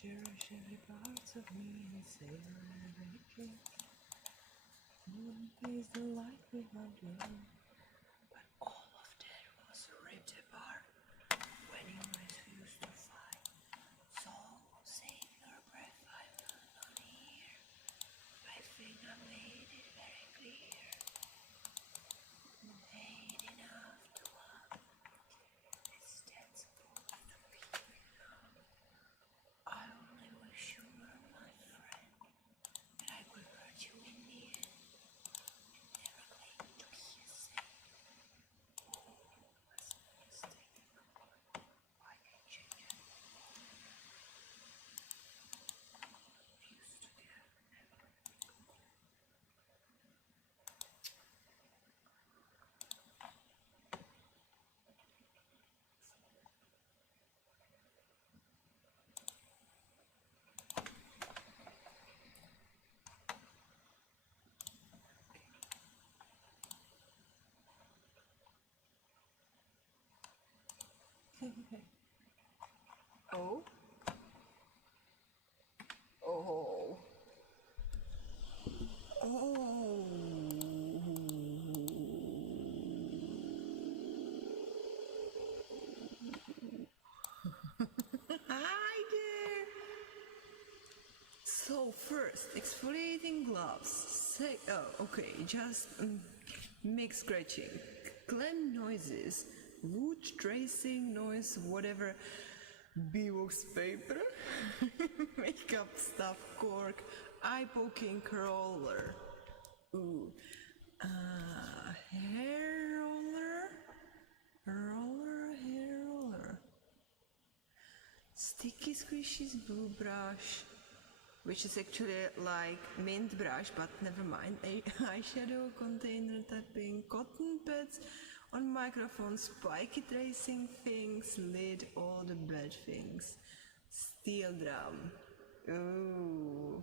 Cherish every part of me and savor every drink. Moon is the light without love, but all of that was ripped apart when you refused to fight. So save your breath, I will not hear. I think I made it very clear. Made enough to love. It stands for the people you love. I only wish you were my friend, that I could hurt you in the end. Never claim to be a saint. Oh, that's a mistake. I can change it. Refuse to care, never. Oh? Oh. Hi there! So first, exfoliating gloves. Okay, just make scratching, clam noises, wood tracing noise, whatever, beeswax paper, makeup stuff, cork, eye poking roller. Ooh, hair roller, hair roller. Sticky squishy blue brush, which is actually like mint brush, but never mind. Eyeshadow container tapping, cotton pads on microphone, spiky tracing things, lid, all the bad things. Steel drum. Ooh.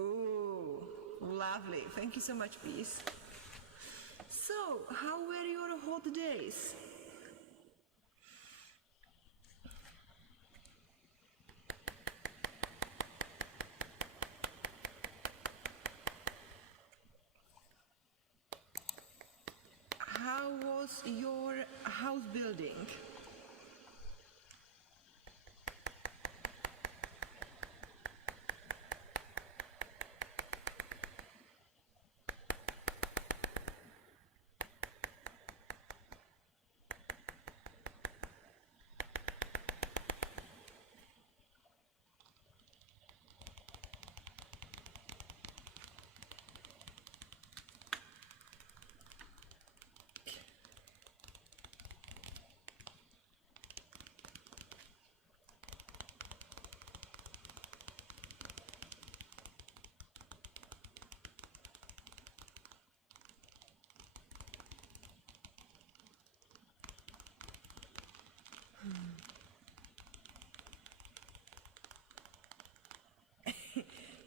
Ooh. Lovely. Thank you so much, Peace. So, how were your hot days? How was your house building?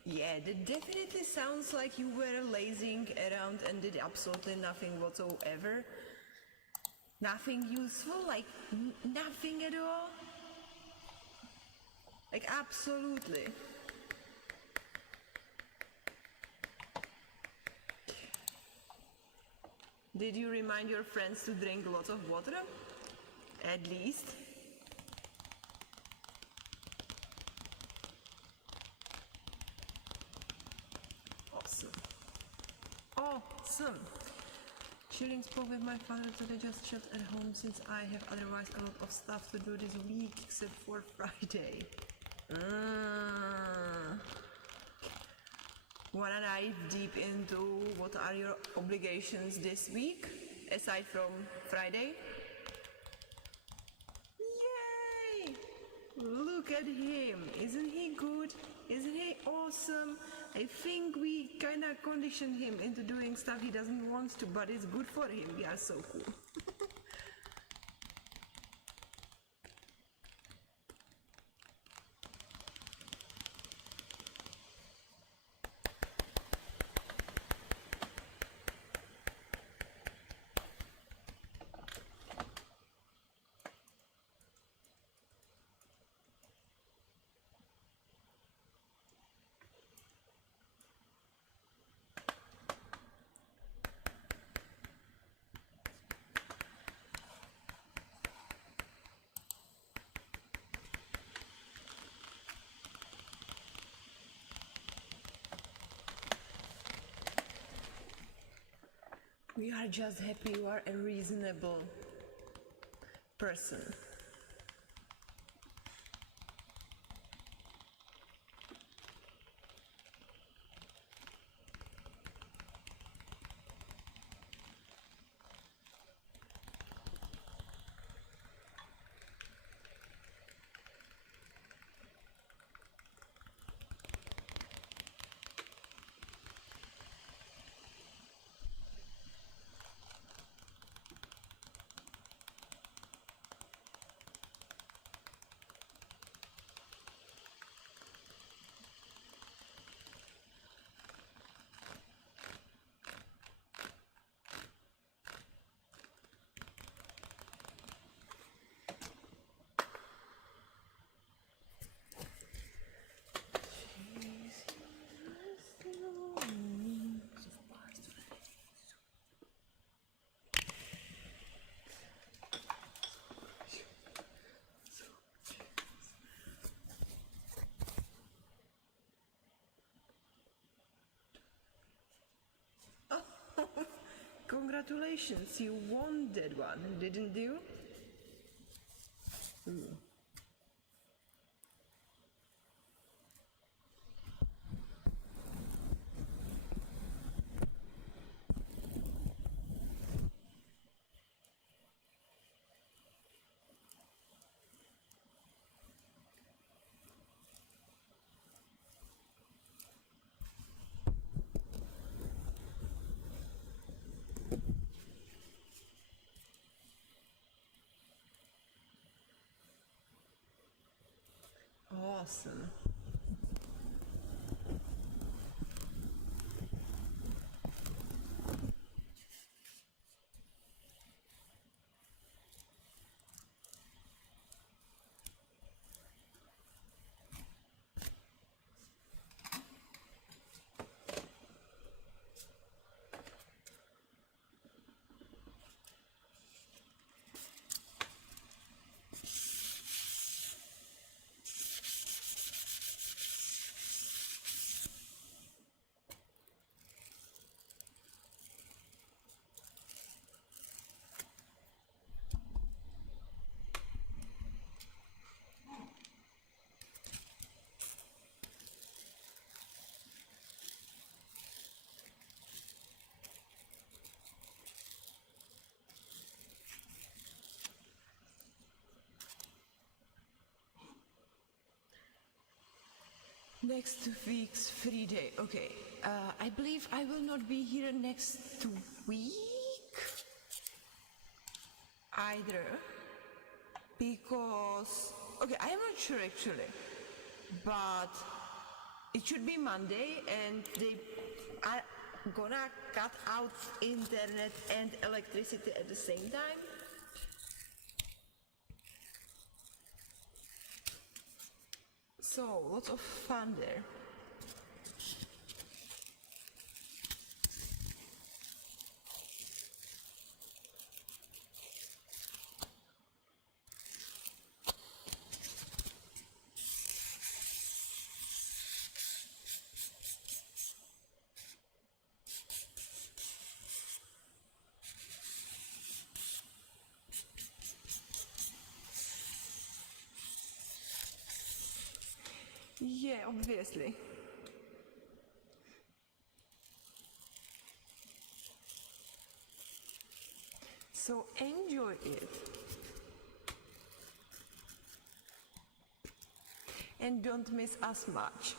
Yeah, that definitely sounds like you were lazing around and did absolutely nothing whatsoever. Nothing useful, like nothing at all. Like absolutely. Did you remind your friends to drink lots of water? At least. Awesome. Awesome. Chilling spoke with my father that I just chilled at home since I have otherwise a lot of stuff to do this week except for Friday. Wanna dive deep into what are your obligations this week aside from Friday? Yay! Look at him. Isn't he good? Isn't he awesome? I think we kinda conditioned him into doing stuff he doesn't want to, but it's good for him. We are so cool. We are just happy you are a reasonable person. Congratulations, you won that one, didn't you? Awesome. Next week's free day. Okay. I believe I will not be here next week either. Because, okay, I am not sure actually. But it should be Monday and they are gonna cut out internet and electricity at the same time. So, lots of fun there. Yeah, obviously. So enjoy it. And don't miss us much.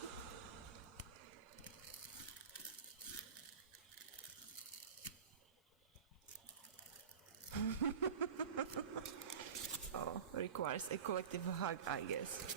Oh, requires a collective hug, I guess.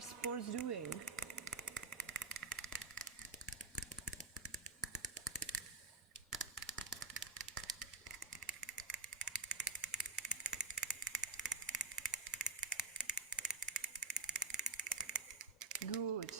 are sports doing? Good.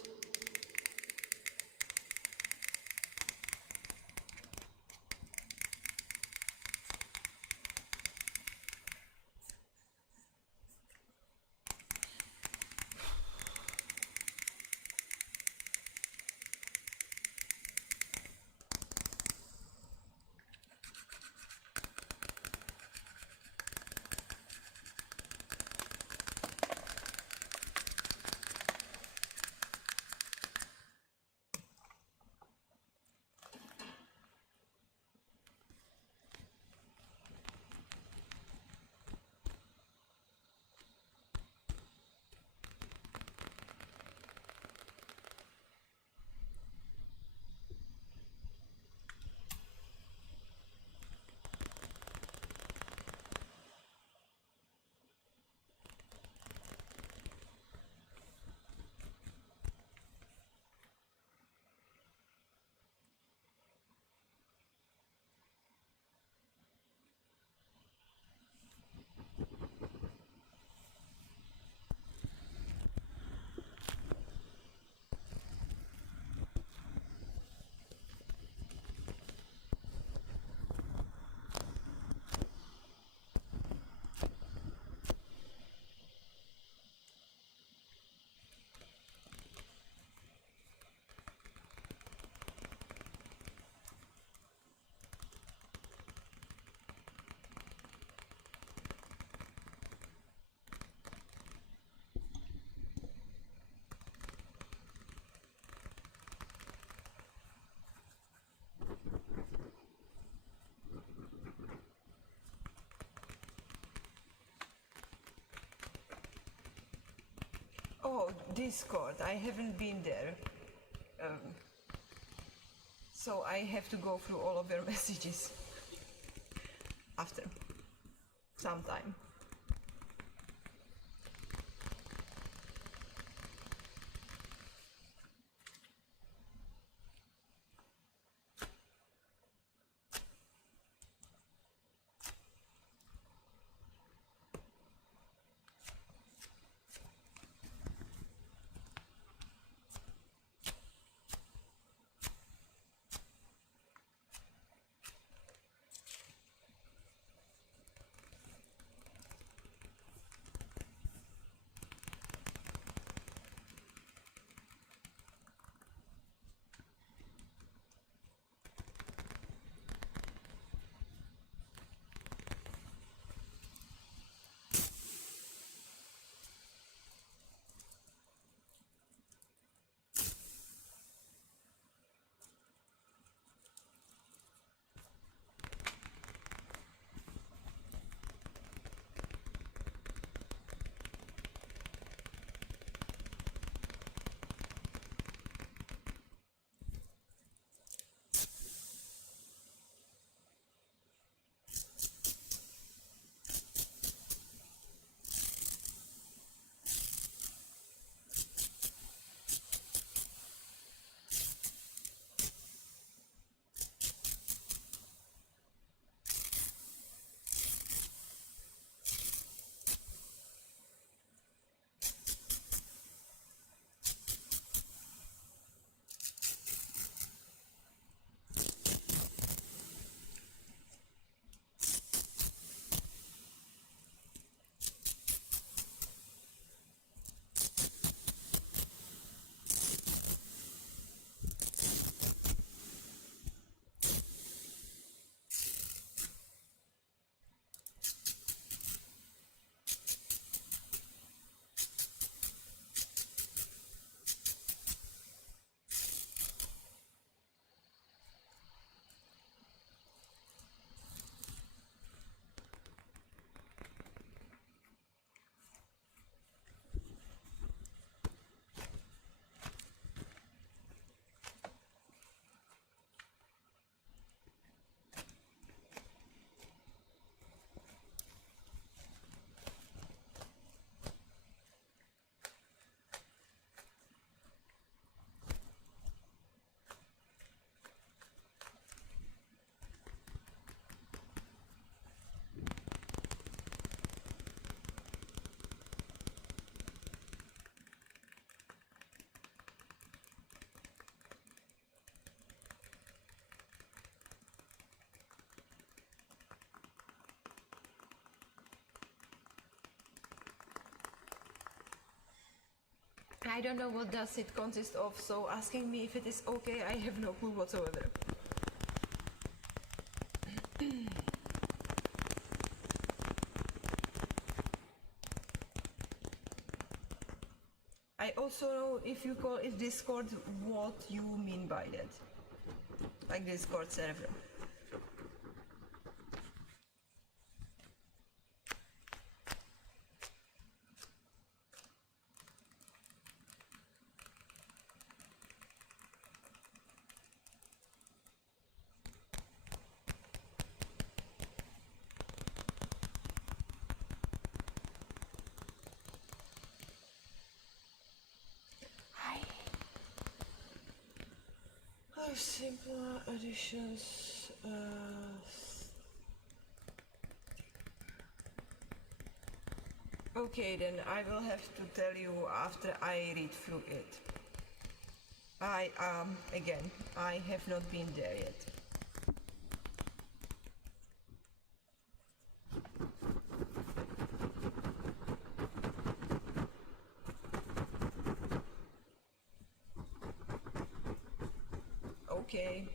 Oh, Discord. I haven't been there. So I have to go through all of your messages after some time. I don't know what does it consist of, so asking me if it is okay, I have no clue whatsoever. I also know if you call it Discord, what you mean by that. Like Discord server. Simple additions. Okay, then I will have to tell you after I read through it. Again, I have not been there yet. Okay.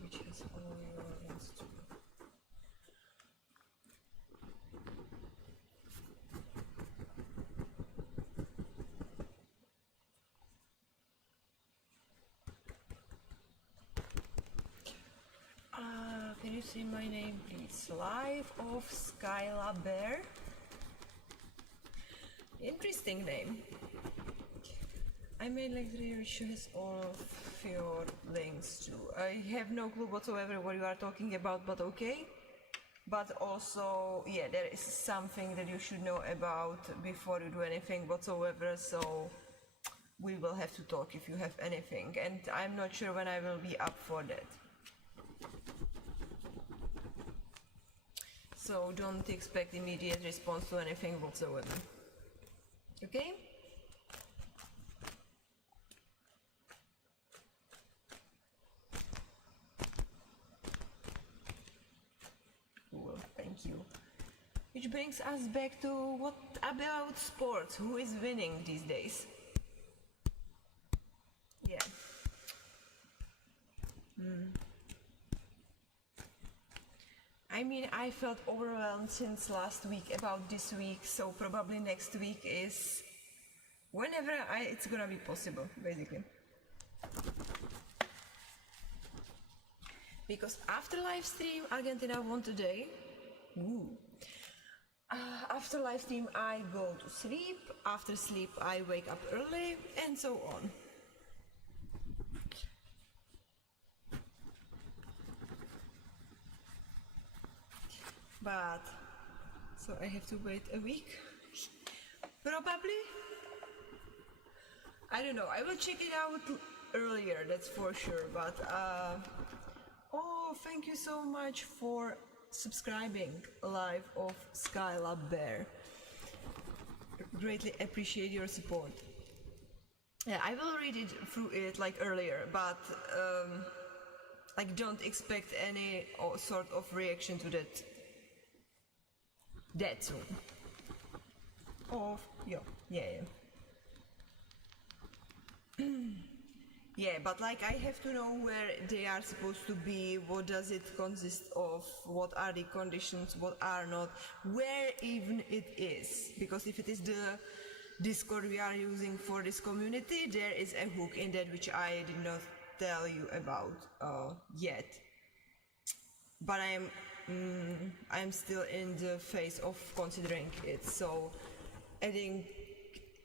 Which has all your links to. Can you say my name, please? Life of Skyla Bear. Interesting name. I made like 3 which has all of your links to. I have no clue whatsoever what you are talking about, but okay. But also, yeah, there is something that you should know about before you do anything whatsoever, so we will have to talk if you have anything, and I'm not sure when I will be up for that. So don't expect immediate response to anything whatsoever. Okay? Cool, thank you. Which brings us back to what about sports? Who is winning these days? Yeah. I mean, I felt overwhelmed since last week about this week, so probably next week is whenever it's gonna be possible, basically. Because after live stream, Argentina won today. After live stream, I go to sleep. After sleep, I wake up early, and so on. But so I have to wait a week, probably. I don't know. I will check it out earlier. That's for sure. But oh, thank you so much for subscribing. Live of Skylab Bear. Greatly appreciate your support. Yeah, I will read it through it like earlier, but like don't expect any sort of reaction to that soon. Oh, yeah. Yeah, but like I have to know where they are supposed to be, what does it consist of, what are the conditions, what are not, where even it is. Because if it is the Discord we are using for this community, there is a hook in that which I did not tell you about yet. But I'm still in the phase of considering it, so adding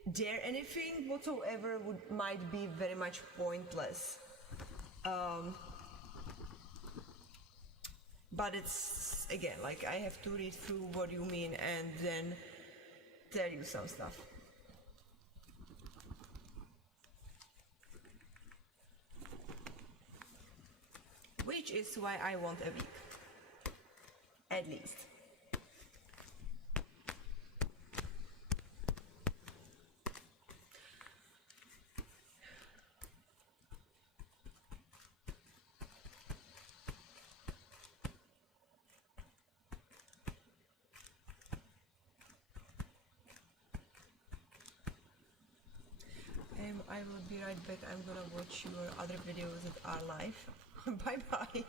there anything whatsoever might be very much pointless. But it's again like I have to read through what you mean and then tell you some stuff. Which is why I want a week. At least. be right back. I'm gonna watch your other videos that are live. Bye bye.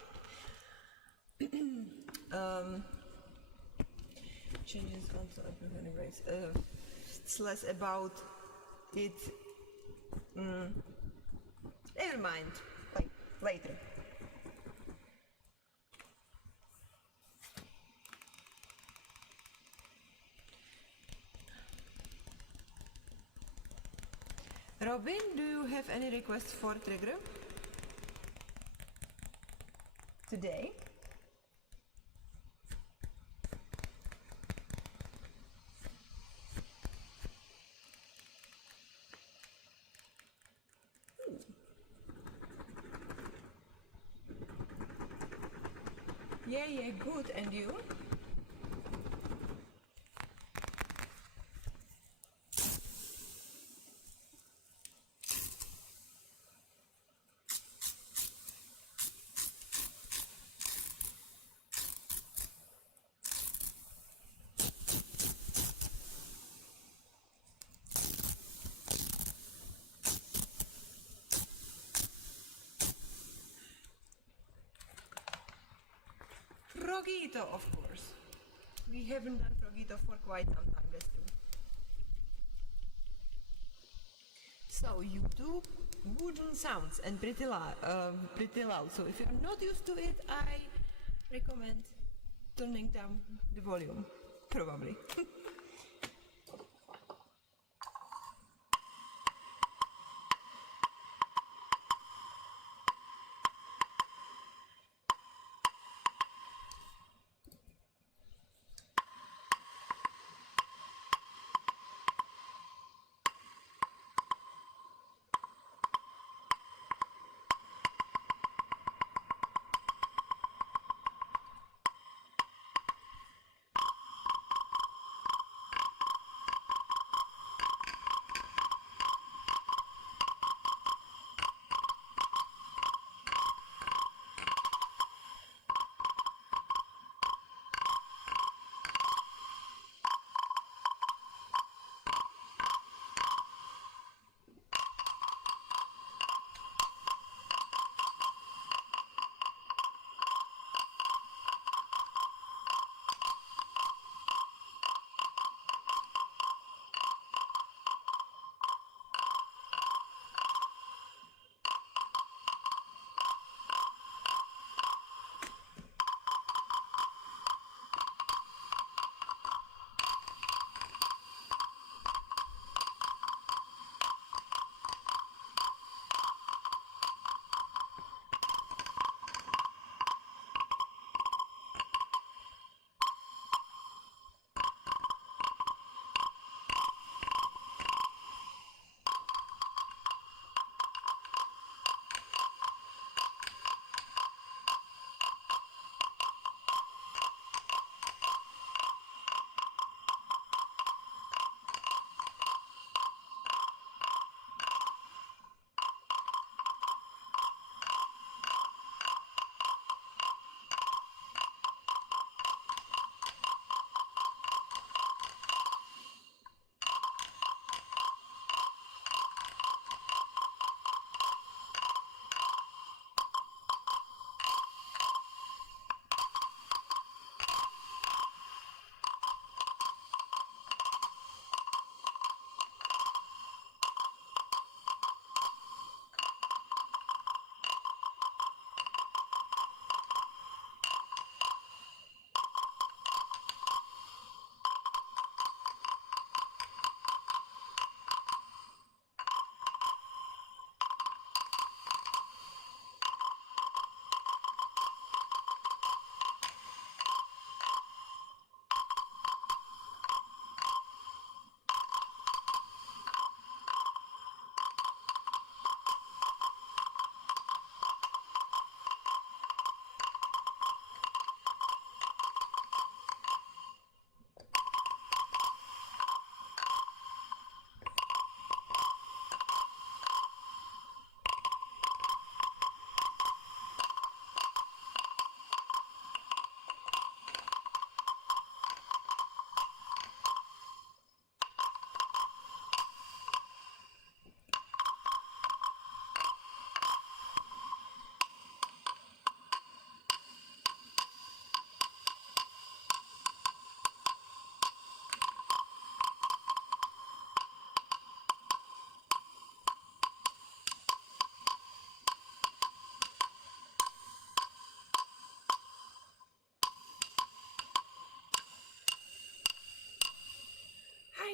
Changes also anyways. It's less about it. Never mind. Like later. Robin, do you have any requests for trigger today? Yeah, good. And you? Frogito, of course. We haven't done Frogito for quite some time, that's true. So YouTube wooden sounds and pretty loud. So if you're not used to it, I recommend turning down the volume, probably.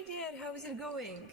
yet. How is it going?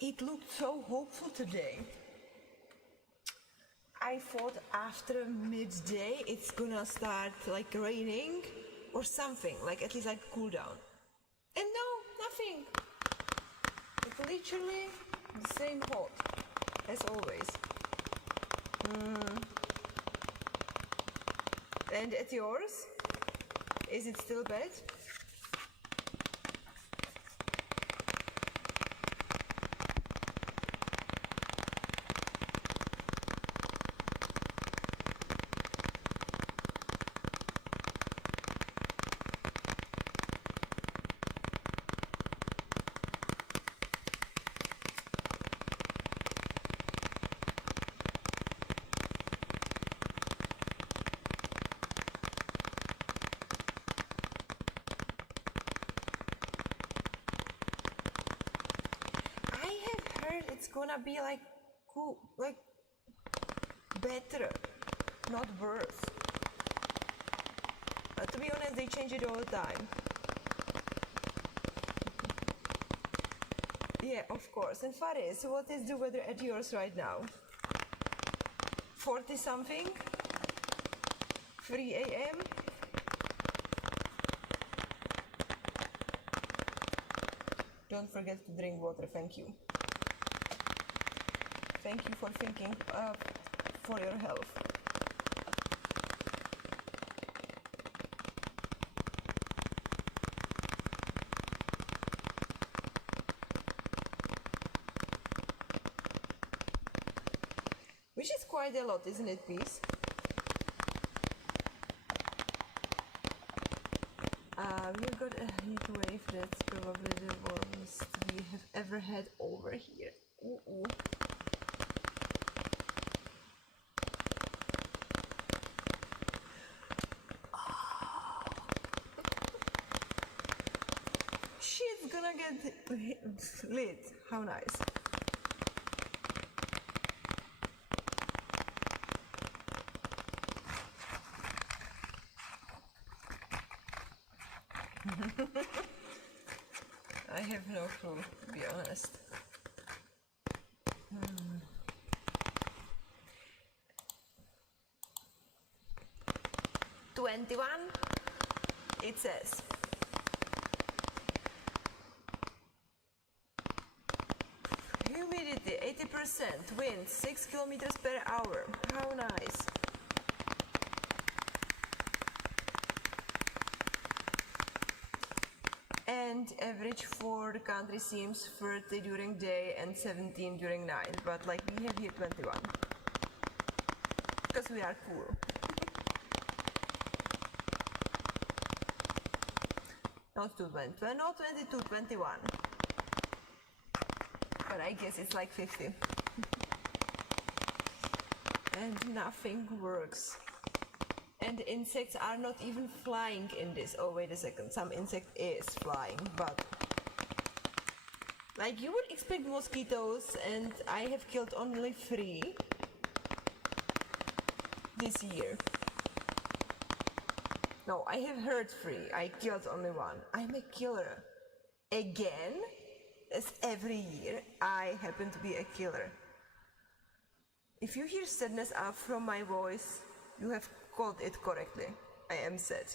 It looked so hopeful today. I thought after midday it's gonna start like raining or something, like at least like cool down. And no, nothing. It's literally the same hot as always. And at yours? Is it still bad? It's gonna be like cool, like better, not worse. But to be honest, they change it all the time. Yeah, of course. And Faris, what is the weather at yours right now? 40 something? 3 a.m.? Don't forget to drink water, thank you. Thank you for thinking for your health. Which is quite a lot, isn't it, Peace? We've got a heat wave that's probably the warmest we have ever had over here. Ooh. She's gonna get lit. How nice. I have no clue, to be honest. 21, it says. Humidity 80%, wind 6 kilometers per hour. How nice. And average for the country seems 30 during day and 17 during night, but like we have here 21. Because we are cool. Not 220, not 22, 21. But I guess it's like 50. And nothing works. And the insects are not even flying in this. Oh, wait a second. Some insect is flying, but like you would expect mosquitoes, and I have killed only 3 this year. No, I have hurt 3. I killed only 1. I'm a killer. Again, as every year, I happen to be a killer. If you hear sadness out from my voice, you have called it correctly. I am sad.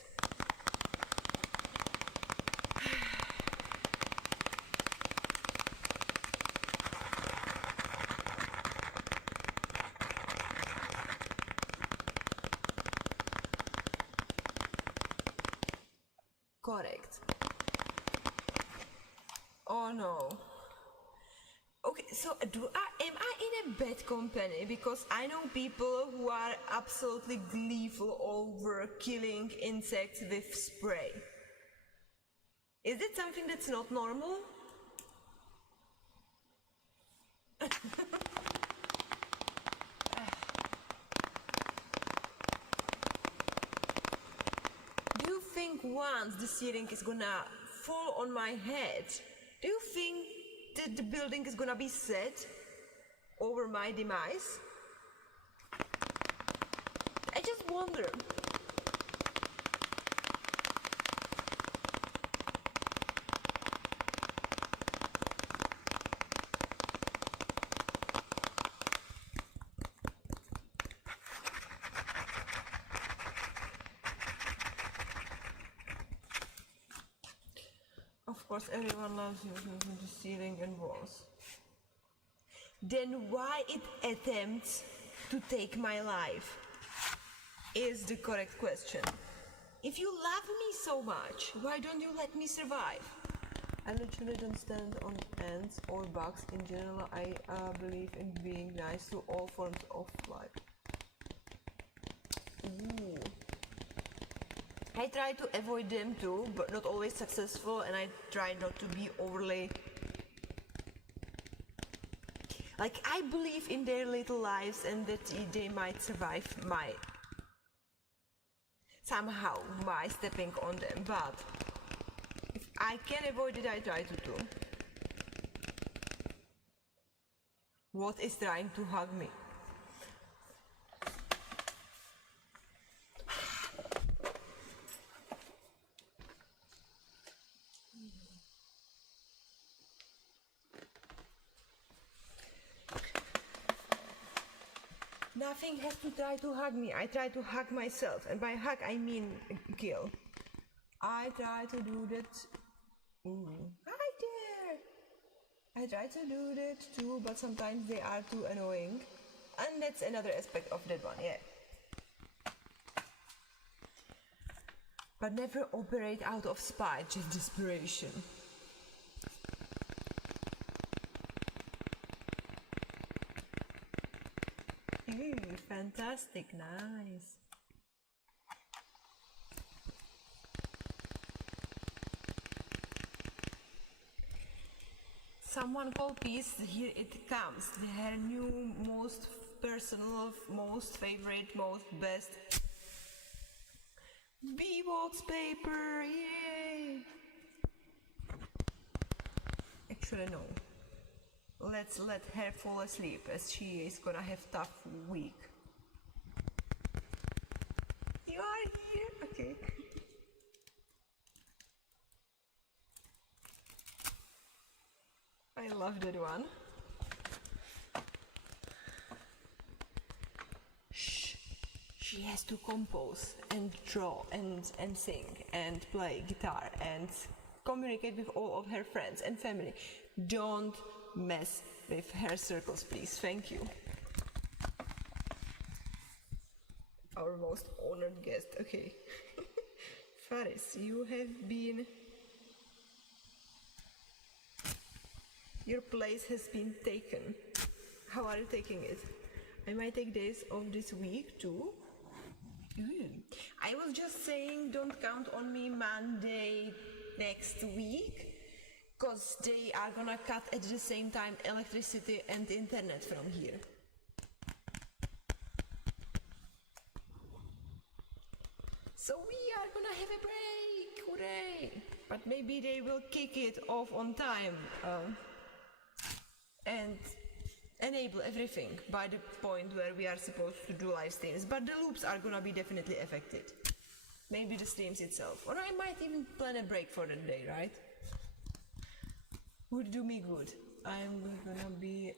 Correct. Oh no. Okay, so am I in a bad company? Because I know people who are absolutely gleeful over killing insects with spray. Is it something that's not normal? Do you think once the ceiling is gonna fall on my head, do you think that the building is gonna be set over my demise? I just wonder. Of course, everyone loves you from the ceiling and walls. Then why it attempts to take my life? Is the correct question. If you love me so much, why don't you let me survive? I literally don't stand on ants or bugs. In general, I believe in being nice to all forms of life. Ooh. I try to avoid them too, but not always successful, and I try not to be overly... Like, I believe in their little lives and that they might survive somehow by stepping on them, but if I can avoid it, I try to do. What is trying to hug me? Nothing has to try to hug me. I try to hug myself, and by hug I mean kill. I try to do that. Ooh. Hi there! I try to do that too, but sometimes they are too annoying. And that's another aspect of that one, yeah. But never operate out of spite, just desperation. Ooh, fantastic, nice. Someone called Peace, here it comes. Her new, most personal, most favorite, most best B-box paper, yay! Actually no. Let's let her fall asleep as she is gonna have tough week. You are here? Okay. I love that one. Shh. She has to compose and draw and sing and play guitar and communicate with all of her friends and family. Don't mess with her circles, please. Thank you. Our most honored guest. Okay. Faris, you have been... Your place has been taken. How are you taking it? I might take days off this week too. I was just saying don't count on me Monday next week, cause they are gonna cut at the same time electricity and internet from here. So we are gonna have a break, hooray! But maybe they will kick it off on time and enable everything by the point where we are supposed to do live streams, but the loops are gonna be definitely affected. Maybe the streams itself, or I might even plan a break for that day, right? Would do me good. I'm gonna be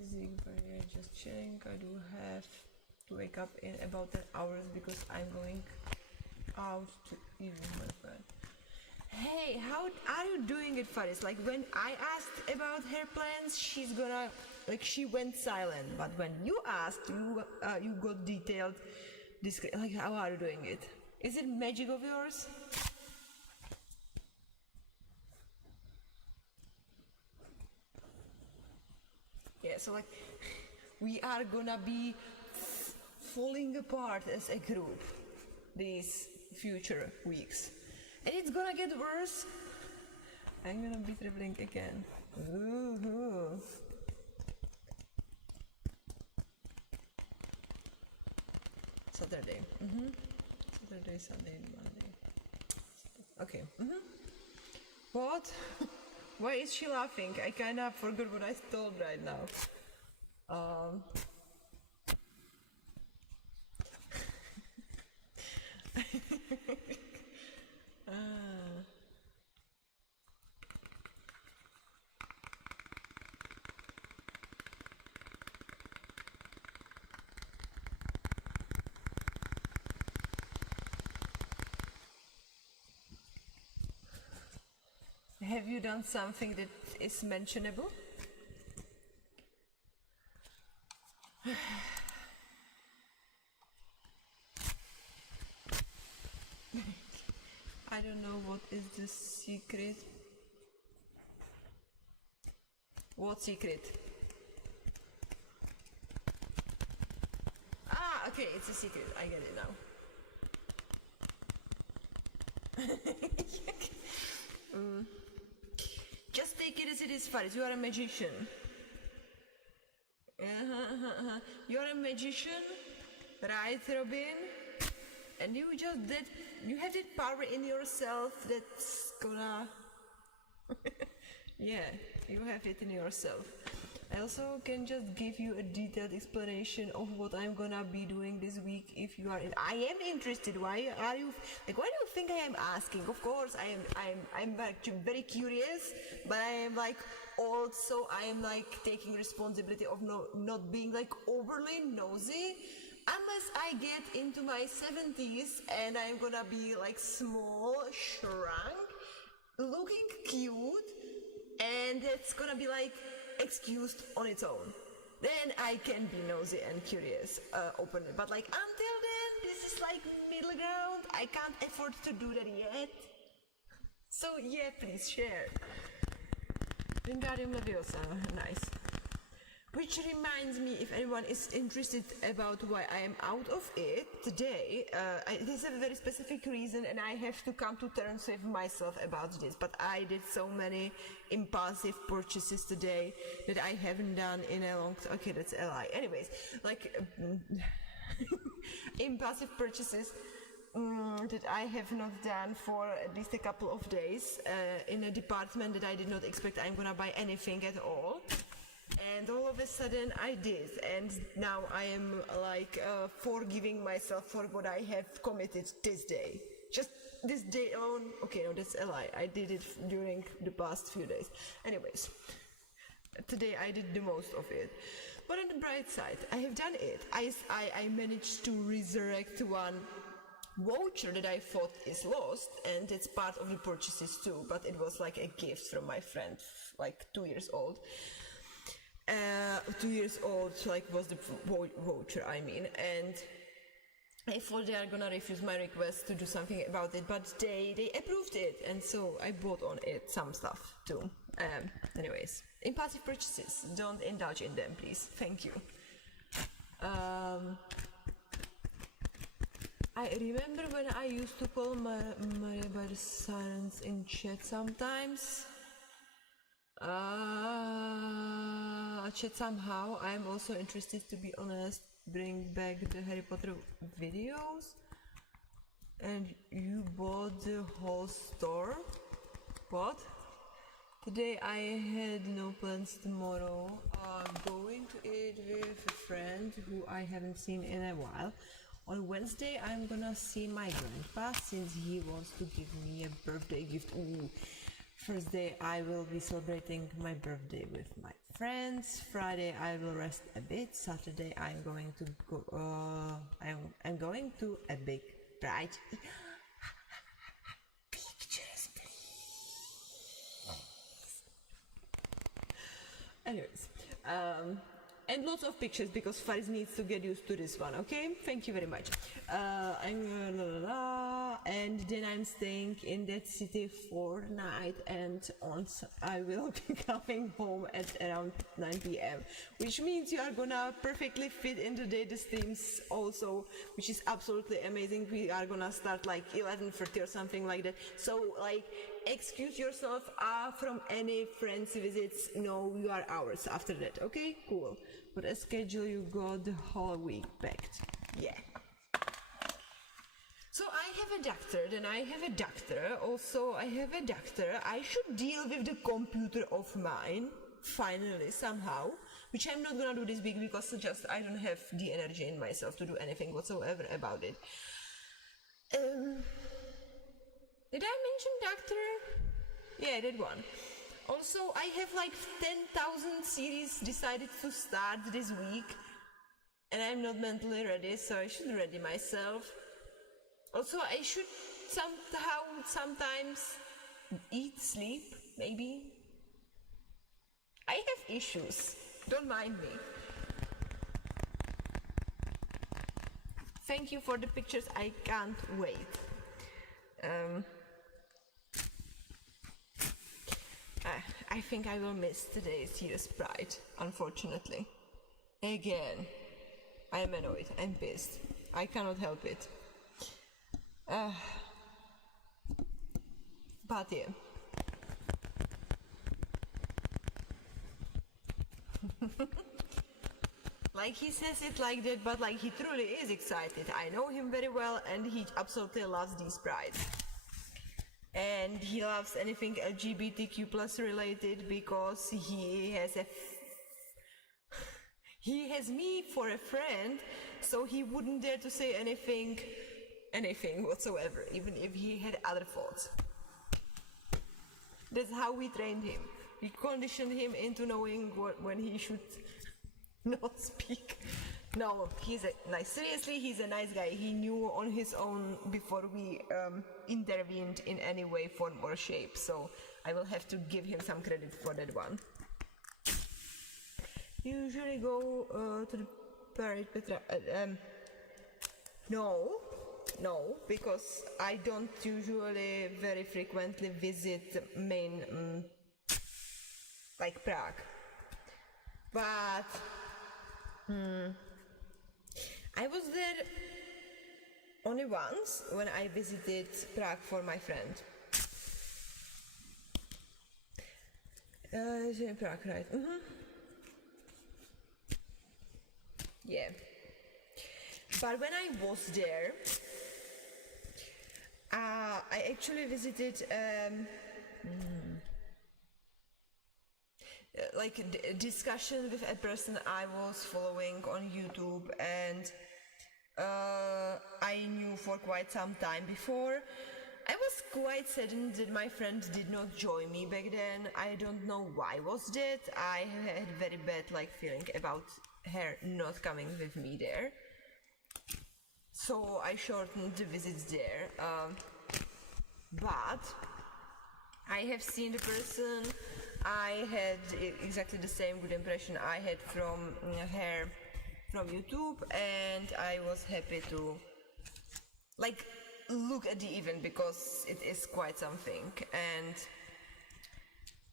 Zigbari, just chilling. I do have to wake up in about 10 hours because I'm going out to eat with my friend. Hey, how are you doing it, Faris? Like when I asked about her plans, she's gonna like she went silent. But when you asked, you got detailed. Like how are you doing it? Is it magic of yours? Yeah, so like we are gonna be falling apart as a group these future weeks, and it's gonna get worse. I'm gonna be traveling again. Woohoo! Saturday. Saturday, Sunday, Monday. Okay. What? Why is she laughing? I kinda forgot what I told right now. Have you done something that is mentionable? I don't know what is the secret. What secret? Ah, okay, it's a secret. I get it now. Just take it as it is, Faris. You are a magician. You're a magician, right, Robin? And you just that you have that power in yourself that's gonna yeah, you have it in yourself. I also can just give you a detailed explanation of what I'm gonna be doing this week if you are in. I am interested. Why are you like why do you think I am asking? Of course I'm very curious, but I am like also I am like taking responsibility of not being like overly nosy. Unless I get into my 70s and I'm gonna be like small, shrunk, looking cute, and it's gonna be like excused on its own. Then I can be nosy and curious openly. But like until then, this is like middle ground. I can't afford to do that yet. So yeah, please share. Wingardium Leviosa, nice. Which reminds me, if anyone is interested about why I am out of it today, it is a very specific reason and I have to come to terms with myself about this. But I did so many impulsive purchases today that I haven't done in a long time. Okay, that's a lie. Anyways, like impulsive purchases that I have not done for at least a couple of days in a department that I did not expect I'm gonna buy anything at all. And all of a sudden I did, and now I am like forgiving myself for what I have committed this day. Just this day alone. Okay, no, that's a lie. I did it during the past few days. Anyways, today I did the most of it. But on the bright side, I have done it. I managed to resurrect one voucher that I thought is lost, and it's part of the purchases too, but it was like a gift from my friend, like 2 years old. 2 years old, like was the voucher, I mean, and I thought they are gonna refuse my request to do something about it, but they approved it, and so I bought on it some stuff too. Anyways, impulsive purchases, don't indulge in them, please. Thank you. I remember when I used to call Maria by the silence in chat sometimes. Chat somehow. I'm also interested, to be honest. Bring back the Harry Potter videos. And you bought the whole store? What? Today I had no plans. Tomorrow going to eat with a friend who I haven't seen in a while. On Wednesday I'm gonna see my grandpa since he wants to give me a birthday gift. Ooh. Thursday I will be celebrating my birthday with my friends. Friday I will rest a bit. Saturday I'm going to go. I'm going to a big bride. Pictures, please. Anyways, and lots of pictures because Faris needs to get used to this one. Okay, thank you very much. And then I'm staying in that city for night, and I will be coming home at around 9 p.m. which means you are gonna perfectly fit into the streams also, which is absolutely amazing. We are gonna start like 11:30 or something like that. So like, excuse yourself from any friends visits. No, you are ours after that. Okay, cool. But a schedule you got the whole week packed. Yeah. So I have a doctor, then I have a doctor, also I have a doctor. I should deal with the computer of mine, finally, somehow, which I'm not gonna do this week because I don't have the energy in myself to do anything whatsoever about it. Did I mention doctor? Yeah, that one. Also, I have like 10,000 series decided to start this week, and I'm not mentally ready, so I should ready myself. Also, I should sometimes eat, sleep, maybe. I have issues, don't mind me. Thank you for the pictures, I can't wait. I think I will miss today's year's Pride, unfortunately. Again, I am annoyed, I'm pissed. I cannot help it. But yeah. Like he says it like that, but like he truly is excited. I know him very well and he absolutely loves these prides. And he loves anything LGBTQ plus related because he has me for a friend, so he wouldn't dare to say anything whatsoever, even if he had other thoughts. That's how we trained him. We conditioned him into knowing when he should not speak. No, seriously, he's a nice guy. He knew on his own before we intervened in any way, form or shape, so I will have to give him some credit for that one. You usually go to the parade, Petra? No, because I don't usually very frequently visit main, like Prague. But I was there only once when I visited Prague for my friend. It's in Prague, right? Mm-hmm. Yeah. But when I was there, I actually visited like a discussion with a person I was following on YouTube, and I knew for quite some time before. I was quite saddened that my friend did not join me back then. I don't know why was that. I had very bad feeling about her not coming with me there. So I shortened the visits there. But I have seen the person. I had exactly the same good impression I had from her from YouTube, and I was happy to look at the event because it is quite something,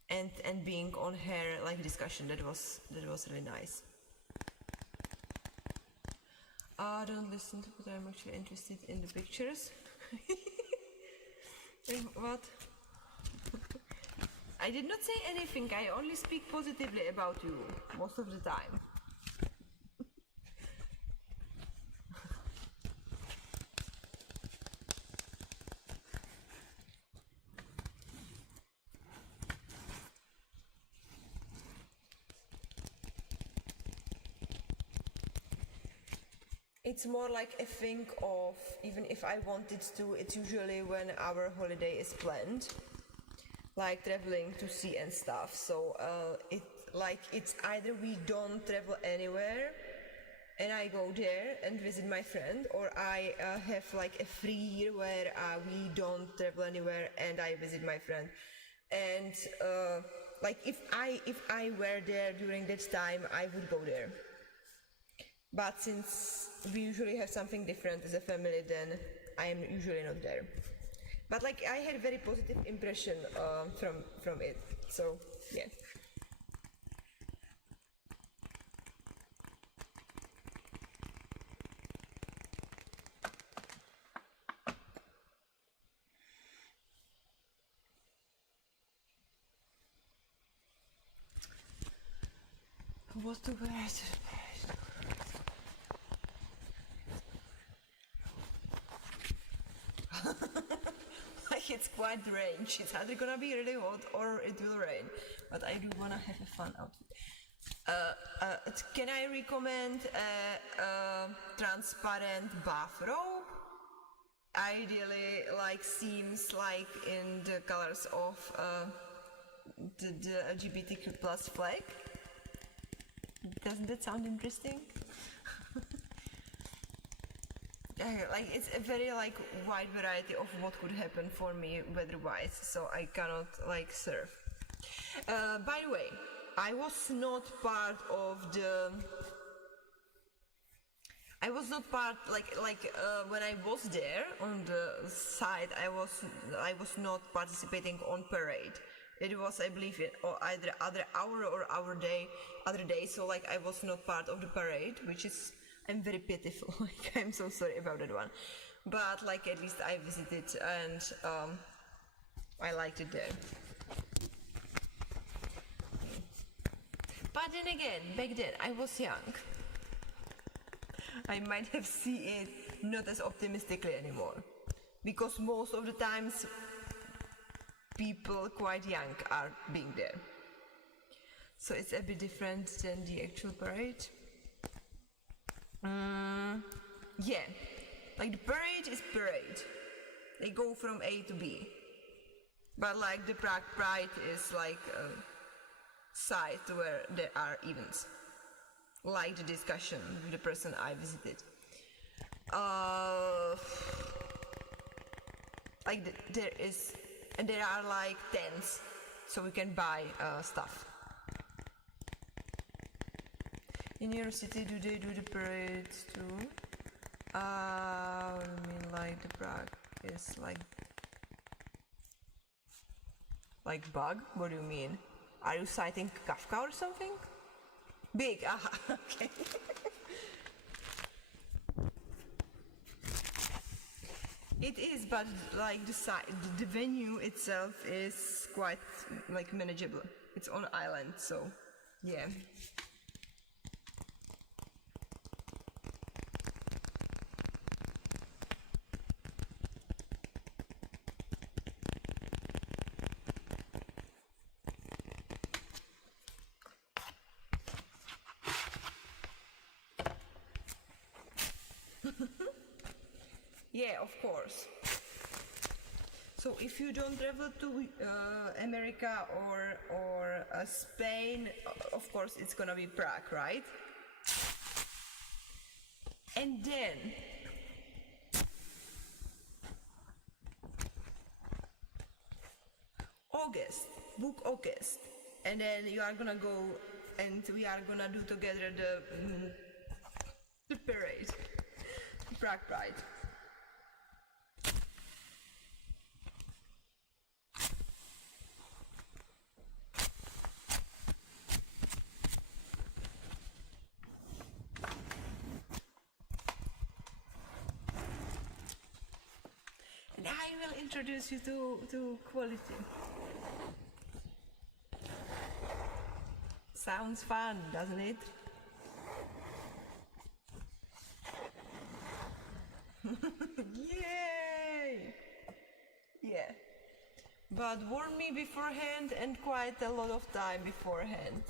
and being on her discussion, that was really nice. I don't listen to, but I'm actually interested in the pictures. What? I did not say anything, I only speak positively about you most of the time. It's more like a thing of, even if I wanted to, it's usually when our holiday is planned. like traveling to see and stuff. So it's either we don't travel anywhere and I go there and visit my friend, or I have like a free year where we don't travel anywhere and I visit my friend. And like if I were there during that time, I would go there. But since we usually have something different as a family, then I am usually not there. But like I had a very positive impression from it. So yeah. What to wear? Like it's quite range. It's either gonna be really hot or it will rain. But I do wanna have a fun outfit. Can I recommend a transparent bathrobe? Ideally, like seems like in the colors of the LGBTQ plus flag. Doesn't that sound interesting? Like it's a very like wide variety of what could happen for me weather-wise, so I cannot like surf. By the way, I was not part when I was there on the side. I was not participating on parade. It was, I believe, either other hour or other day. So like I was not part of the parade, which is, I'm very pitiful. Like I'm so sorry about that one. But like at least I visited and I liked it there. But then again, back then I was young. I might have seen it not as optimistically anymore, because most of the times people quite young are being there. So it's a bit different than the actual parade. Yeah, like the parade is parade. They go from A to B. But like the Prague Pride is like a site where there are events. Like the discussion with the person I visited. There are like tents, so we can buy stuff. In your city, do they do the parades too? I mean, like the Prague is like bug? What do you mean? Are you citing Kafka or something? Big, okay. It is, but like the venue itself is quite like manageable. It's on island, so yeah. Yeah, of course. So if you don't travel to America or Spain, of course it's gonna be Prague, right? And then August, book August, and then you are gonna go and we are gonna do together the parade, Prague Pride. And I will introduce you to quality. Sounds fun, doesn't it? Yay! Yeah. But warn me beforehand and quite a lot of time beforehand.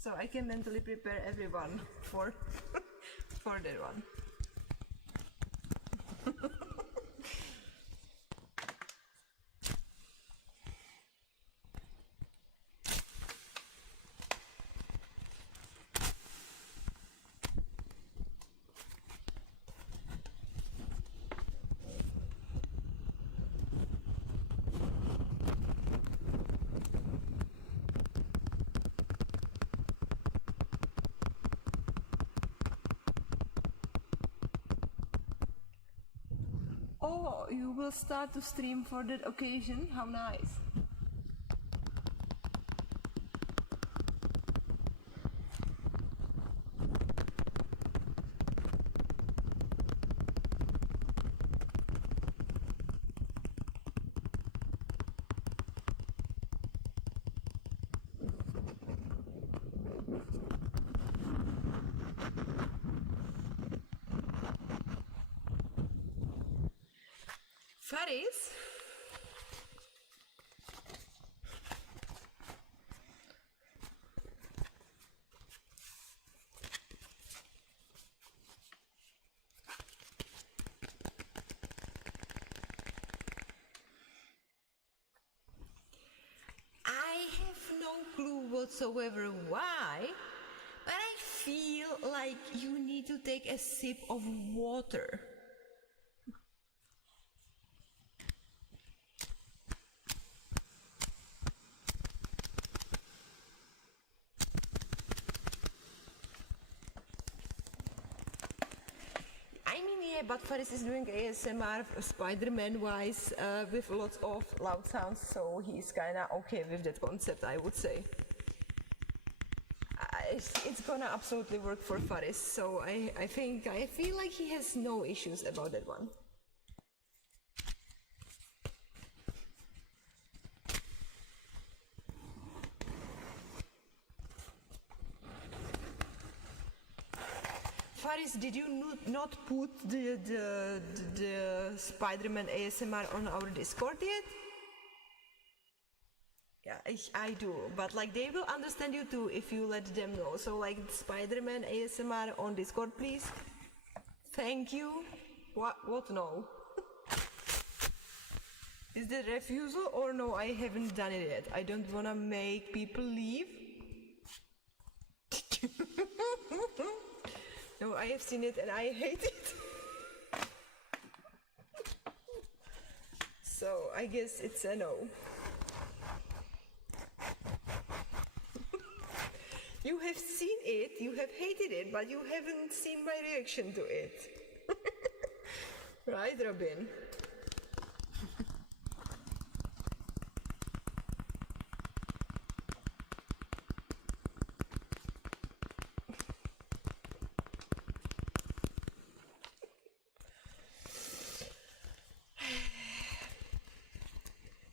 So I can mentally prepare everyone for for that one. Oh, you will start to stream for that occasion? How nice. Faris? I have no clue whatsoever why, but I feel like you need to take a sip of water. I mean, yeah, but Faris is doing ASMR Spider-Man wise with lots of loud sounds, so he's kinda okay with that concept, I would say. It's gonna absolutely work for Faris, so I feel like he has no issues about that one. Faris, did you not put the Spider-Man ASMR on our Discord yet? Yeah, I do, but like they will understand you too if you let them know. So like Spider-Man ASMR on Discord, please. Thank you. What no? Is that refusal or no? I haven't done it yet. I don't wanna make people leave. No, I have seen it and I hate it. So I guess it's a no. You have seen it, you have hated it, but you haven't seen my reaction to it. Right, Robin?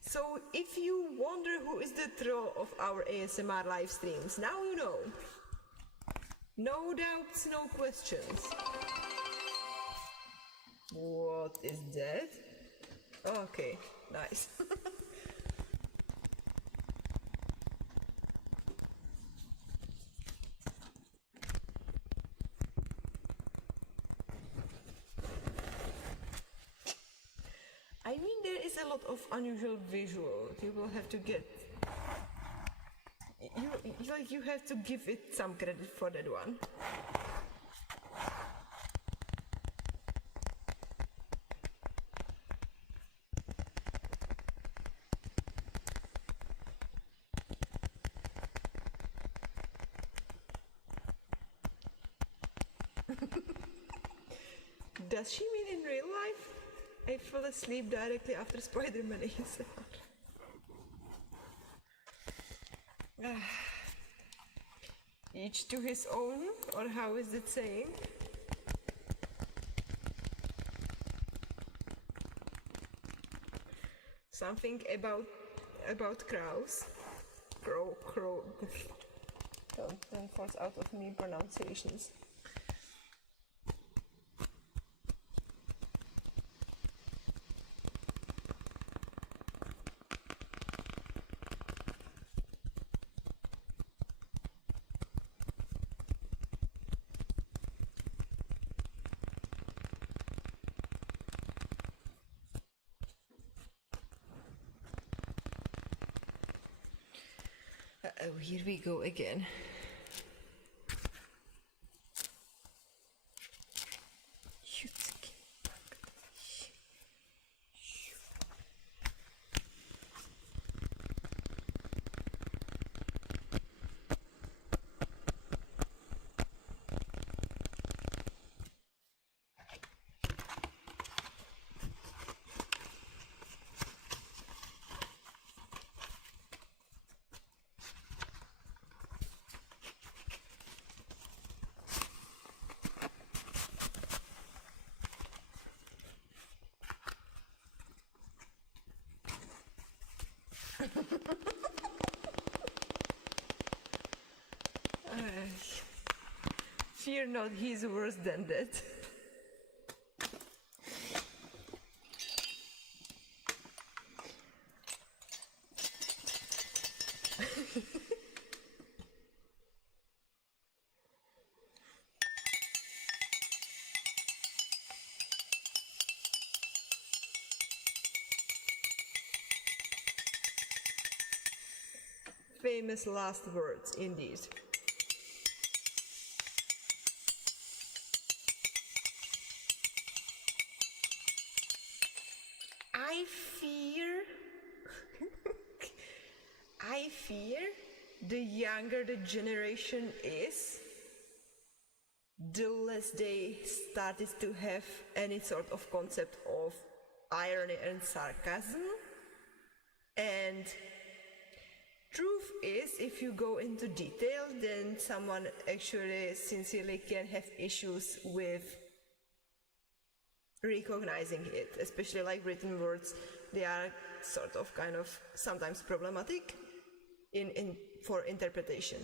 So if you wonder who is the troll of our ASMR live streams, now you know. No doubts, no questions. What is that? Okay, nice. I mean, there is a lot of unusual visuals. You will have to get. You have to give it some credit for that one. Does she mean in real life? I fell asleep directly after Spider-Man ASMR. Each to his own, or how is it saying? Something about crows. Crow. Don't force out of me pronunciations. Oh, here we go again. Fear not, he's worse than that. Famous last words, indeed. I fear the younger the generation is, the less they started to have any sort of concept of irony and sarcasm. And truth is, if you go into detail, then someone actually sincerely can have issues with recognizing it, especially like written words. They are sort of kind of sometimes problematic for interpretation.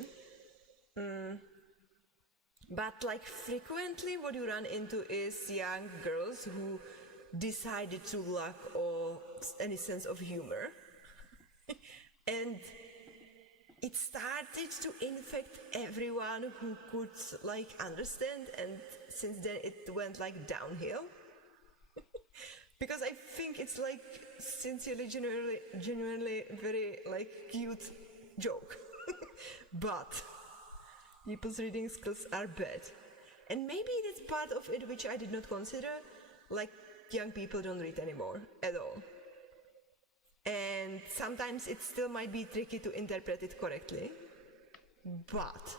But like frequently what you run into is young girls who decided to lack all any sense of humor. And it started to infect everyone who could like understand, and since then it went like downhill. Because I think it's like sincerely, genuinely very like cute joke. But people's reading skills are bad. And maybe that's part of it which I did not consider, like young people don't read anymore at all. And sometimes it still might be tricky to interpret it correctly. But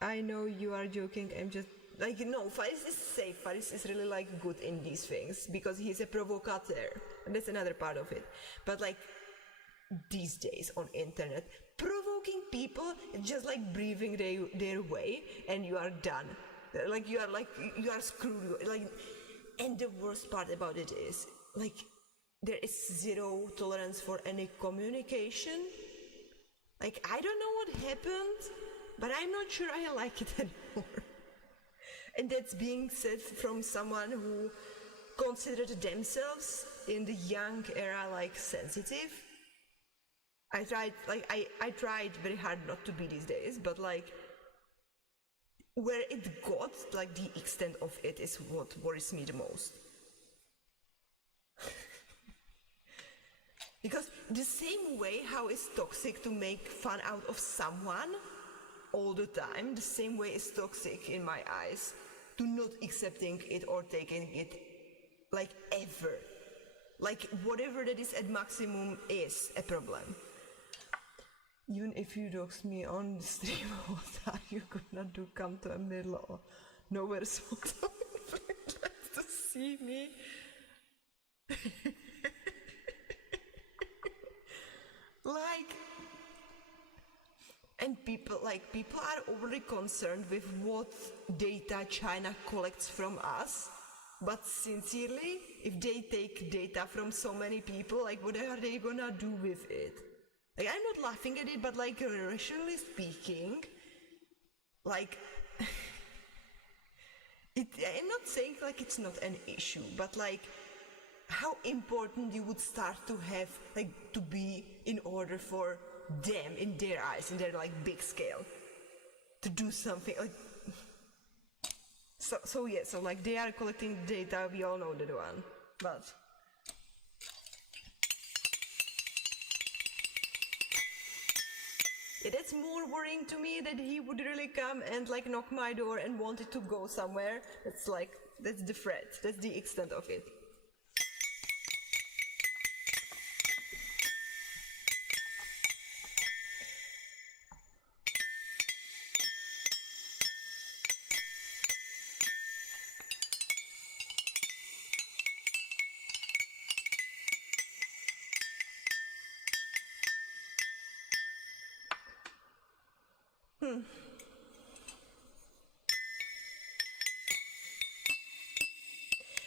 I know you are joking, I'm just like, no, Faris is safe. Faris is really like good in these things because he's a provocateur, and that's another part of it. But like these days on internet, provoking people is just like breathing their way, and you are done. Like you are screwed. Like, and the worst part about it is like there is zero tolerance for any communication. Like, I don't know what happened, but I'm not sure I like it anymore. And that's being said from someone who considered themselves in the young era like sensitive. I tried very hard not to be these days, but like where it got, like the extent of it is what worries me the most. Because the same way how it's toxic to make fun out of someone all the time, the same way it's toxic in my eyes to not accepting it or taking it like ever. Like whatever that is at maximum is a problem. Even if you dox me on the stream, what are you gonna do? Come to a middle or nowhere sometime to see me? Like, and people are overly concerned with what data China collects from us. But sincerely, if they take data from so many people, like what are they gonna do with it? Like, I'm not laughing at it, but like rationally speaking, like I'm not saying like it's not an issue, but like how important you would start to have like to be in order for them in their eyes, in their like big scale, to do something like so like they are collecting data, we all know that one, but it's more worrying to me that he would really come and like knock my door and wanted to go somewhere. That's the threat, that's the extent of it.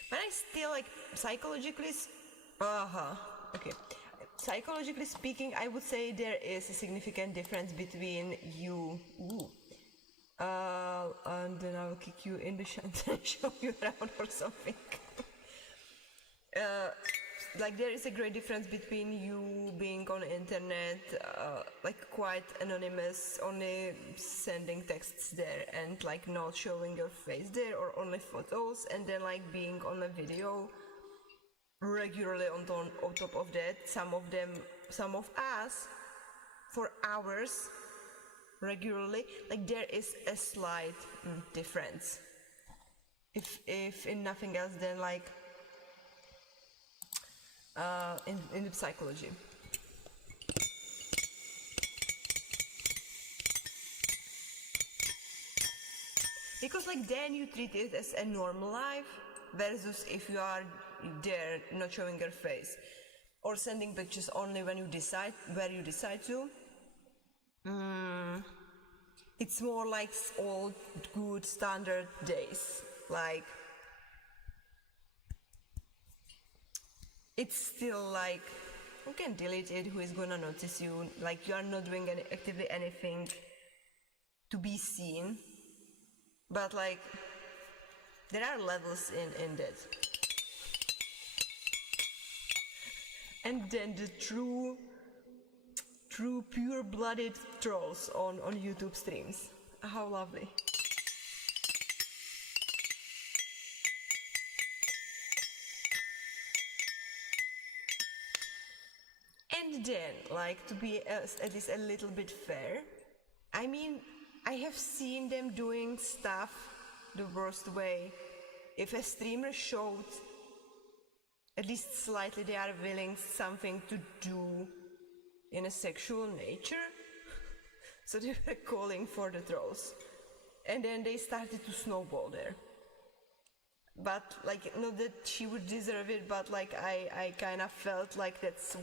But I still like psychologically. Okay. psychologically speaking, I would say there is a significant difference between you. And then I'll kick you in the shanty and show you around or something. Like there is a great difference between you being on the internet, like quite anonymous, only sending texts there and like not showing your face there or only photos, and then like being on a video regularly on top of that. Some of us for hours regularly, like there is a slight difference. If in nothing else, then like in the psychology. Because like then you treat it as a normal life versus if you are there not showing your face or sending pictures only when you decide where you decide to. It's more like old good standard days, like it's still like you can delete it, who is gonna notice you, like you are not doing actively anything to be seen, but like there are levels in that. And then the true pure-blooded trolls on YouTube streams. How lovely. And then, like, to be at least a little bit fair, I mean, I have seen them doing stuff the worst way. If a streamer showed at least slightly they are willing something to do in a sexual nature, so they were calling for the trolls. And then they started to snowball there. But like, not that she would deserve it, but like I kind of felt like that's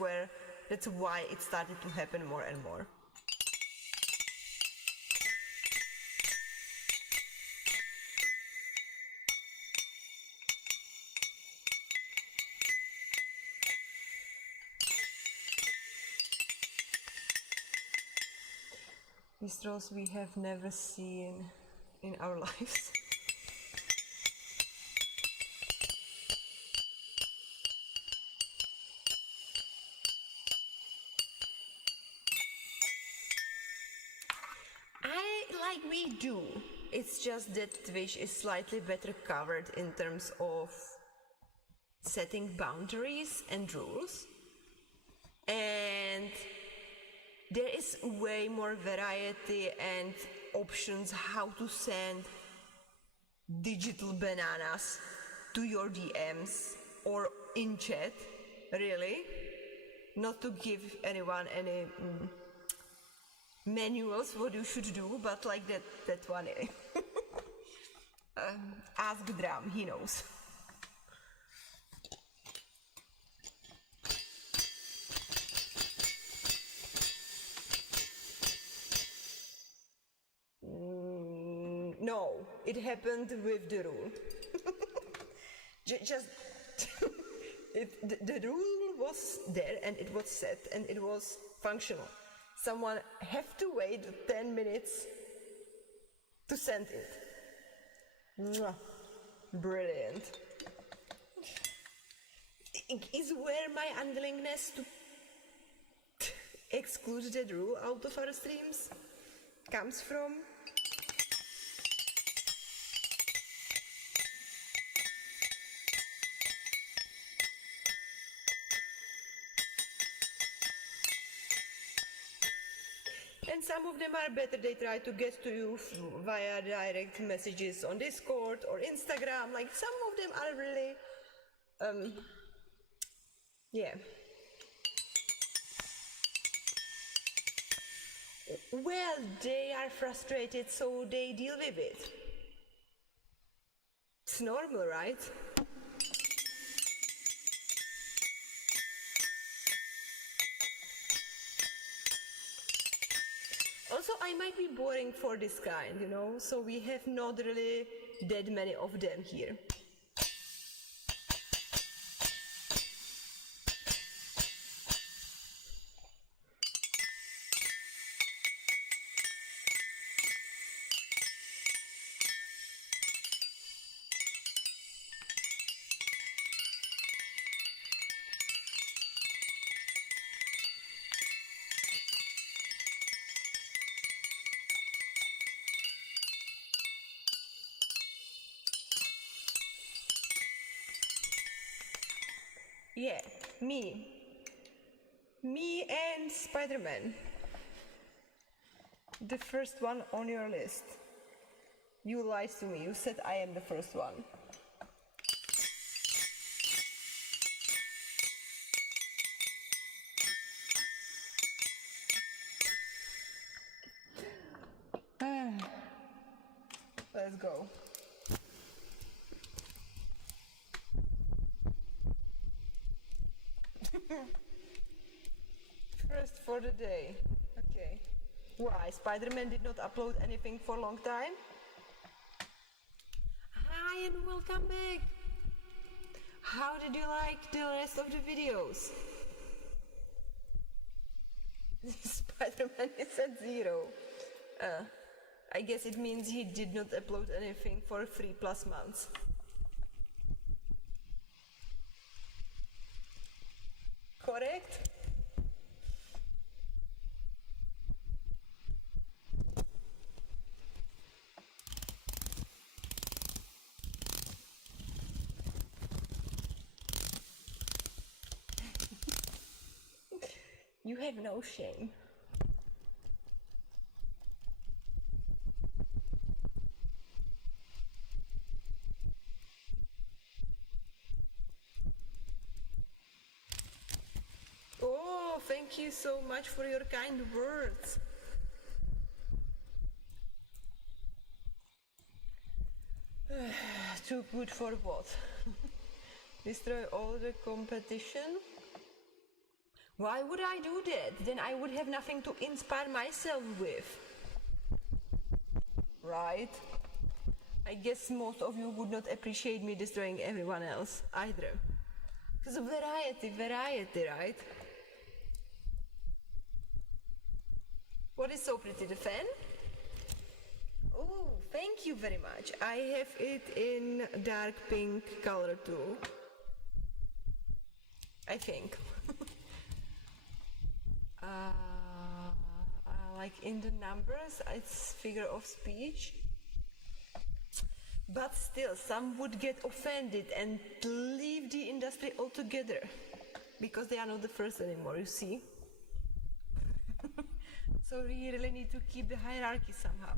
why it started to happen more and more. These trolls we have never seen in our lives. Like we do. It's just that Twitch is slightly better covered in terms of setting boundaries and rules. And there is way more variety and options how to send digital bananas to your DMs or in chat, really. Not to give anyone any manuals what you should do, but like that one. Ask Drum, he knows. No, it happened with the rule. Just the rule was there and it was set and it was functional. Someone have to wait 10 minutes to send it. Mwah. Brilliant. Is where my unwillingness to exclude that rule out of our streams comes from. And some of them are better, they try to get to you via direct messages on Discord or Instagram. Like some of them are really, yeah. Well, they are frustrated, so they deal with it. It's normal, right? Also, I might be boring for this kind, you know, so we have not really that many of them here. Yeah, me. Me and Spider-Man. The first one on your list. You lied to me. You said I am the first one. Let's go. First for the day. Okay. Why? Spider-Man did not upload anything for a long time? Hi and welcome back. How did you like the rest of the videos? Spider-Man is at 0. I guess it means he did not upload anything for 3+ months. Correct? You have no shame. Oh, thank you so much for your kind words. Too good for what? Destroy all the competition? Why would I do that? Then I would have nothing to inspire myself with. Right? I guess most of you would not appreciate me destroying everyone else either. Because of variety, right? What is so pretty, the fan? Oh, thank you very much. I have it in dark pink color too. I think. Like in the numbers, it's figure of speech. But still, some would get offended and leave the industry altogether. Because they are not the first anymore, you see? So we really need to keep the hierarchy somehow.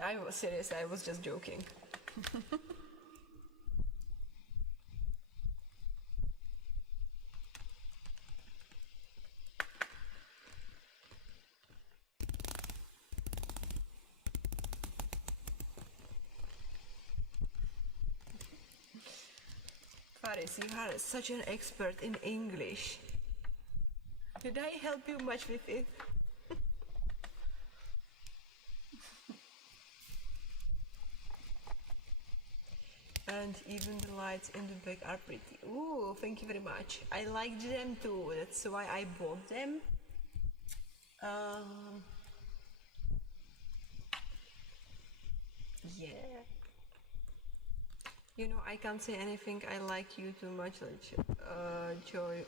I was serious, I was just joking. Faris, you are such an expert in English. Did I help you much with it? And even the lights in the back are pretty. Ooh, thank you very much. I liked them too, that's why I bought them. Yeah. You know, I can't say anything. I like you too much. Like, joy.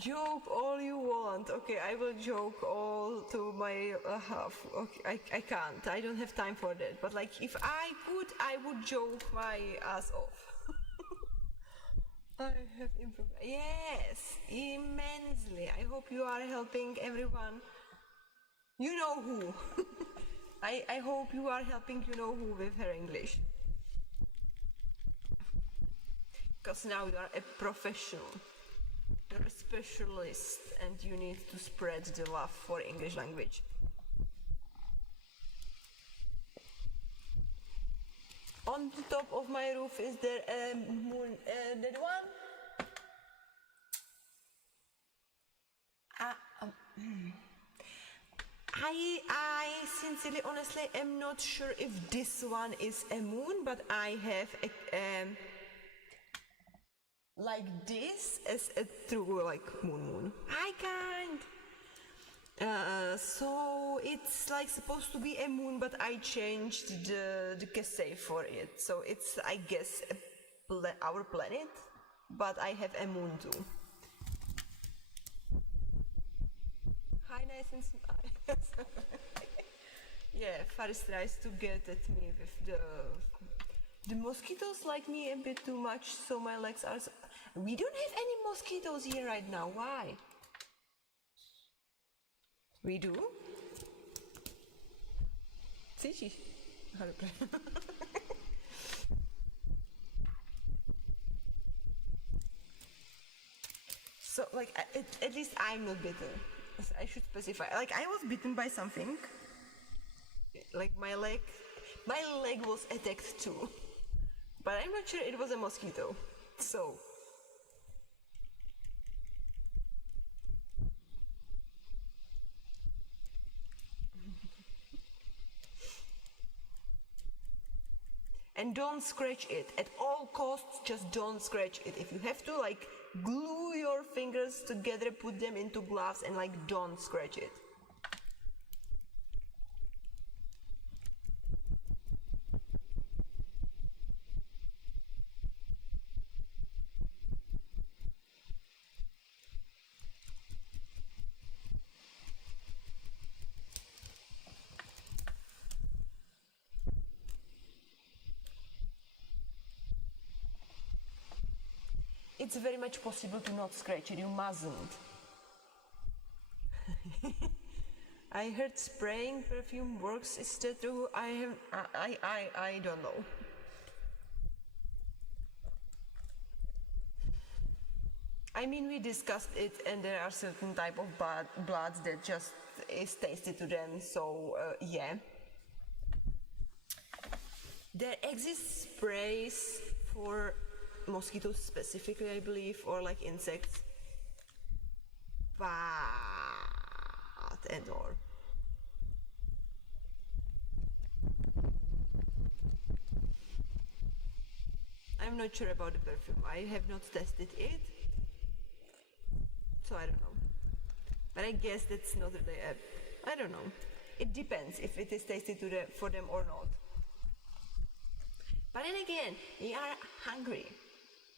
Joke all you want. Okay, I will joke all to my half. Okay, I can't. I don't have time for that. But like, if I could, I would joke my ass off. I have improved. Yes, immensely. I hope you are helping everyone. You know who. I hope you are helping you know who with her English. Because now you are a professional. You're a specialist and you need to spread the love for English language. On the top of my roof is there a moon, that one? I sincerely, honestly, am not sure if this one is a moon, but I have a, like this as a true like moon. I can't. So it's like supposed to be a moon, but I changed the cassette for it. So it's, I guess, our planet. but I have a moon too. Hi, nice and smile. Yeah, Faris tries to get at me with the mosquitoes like me a bit too much, so my legs are. We don't have any mosquitoes here right now. Why? We do? Cítiš? So, like, at least I'm not bitten. I should specify. Like, I was bitten by something. Like, my leg was attacked too. But I'm not sure it was a mosquito. So. And don't scratch it. At all costs, just don't scratch it. If you have to, like, glue your fingers together, put them into gloves, and, like, don't scratch it. It's very much possible to not scratch it. You mustn't. I heard spraying perfume works. Is that true? I don't know. I mean, we discussed it, and there are certain type of bloods that just is tasted to them. So yeah, there exist sprays for mosquitoes specifically, I believe, or like insects. But and or I'm not sure about the perfume. I have not tested it, so I don't know. But I guess that's not really I don't know. It depends if it is tasted for them or not. But then again, they are hungry.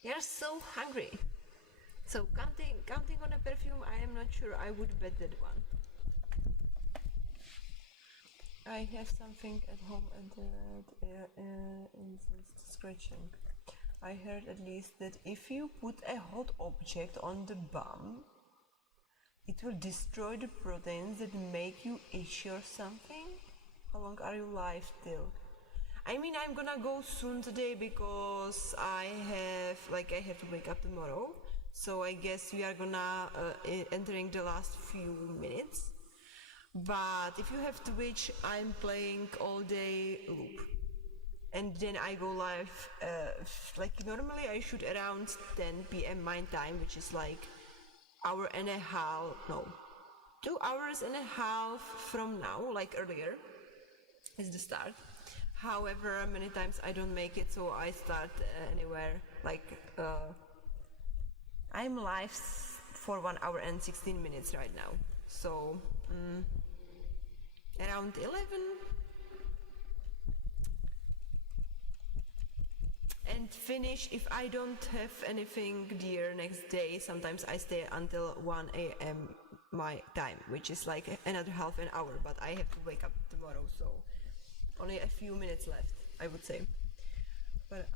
They are so hungry. So counting on a perfume, I am not sure I would bet that one. I have something at home and incensed scratching. I heard at least that if you put a hot object on the bum, it will destroy the proteins that make you itchy or something. How long are you live till? I mean, I'm gonna go soon today because I have to wake up tomorrow. So I guess we are gonna entering the last few minutes. But if you have Twitch, I'm playing all day loop. And then I go live, like normally I shoot around 10 p.m. my time, which is like 2 hours and a half from now, like earlier is the start. However, many times I don't make it, so I start anywhere, like I'm live for 1 hour and 16 minutes right now, so around 11. And finish if I don't have anything dear next day. Sometimes I stay until 1 a.m. my time, which is like another half an hour, but I have to wake up tomorrow, so only a few minutes left, I would say. But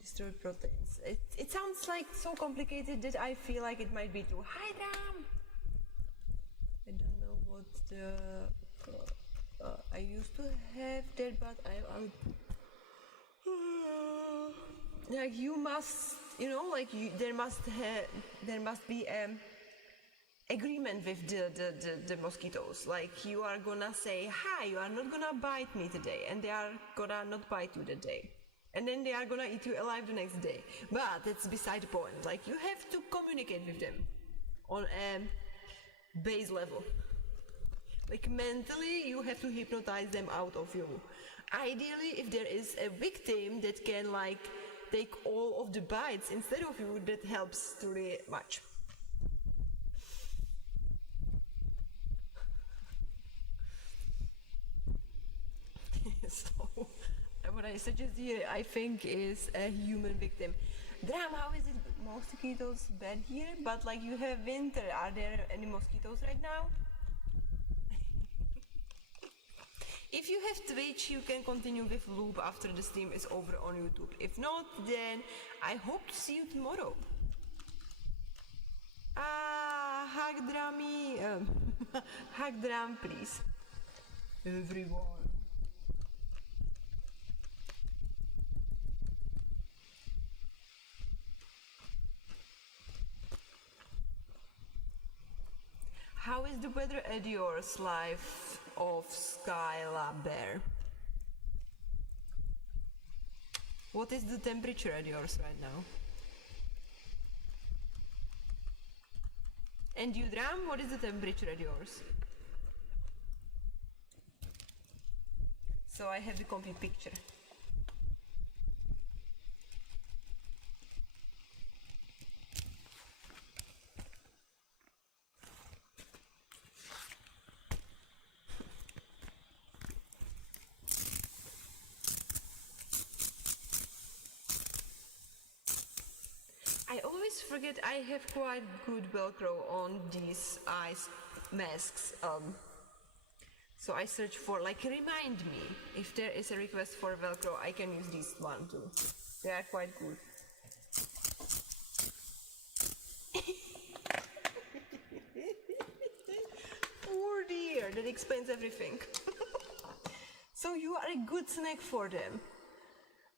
destroyed proteins. It sounds like so complicated that I feel like it might be too. Hi, Dam! I don't know what the. I used to have that, but I like you must, like there must be agreement with the mosquitoes. Like you are gonna say, hi, you are not gonna bite me today, and they are gonna not bite you that day, and then they are gonna eat you alive the next day. But that's beside the point. Like you have to communicate with them on a base level. Like mentally, you have to hypnotize them out of you. Ideally, if there is a victim that can like take all of the bites instead of you, that helps really much. So What I suggest here, I think, is a human victim. Dram, how is it? Mosquitoes bad here, but like you have winter. Are there any mosquitoes right now? If you have Twitch, you can continue with Loop after the stream is over on YouTube. If not, then I hope to see you tomorrow. Hug Drummy. Hug Drum, please. Everyone. How is the weather at yours, life of Skylab there? What is the temperature at yours right now? And you, Dram, what is the temperature at yours? So I have the complete picture. I always forget I have quite good Velcro on these ice masks. So I search for, like, remind me. If there is a request for Velcro, I can use this one too. They are quite good. Poor dear, that explains everything. So you are a good snack for them.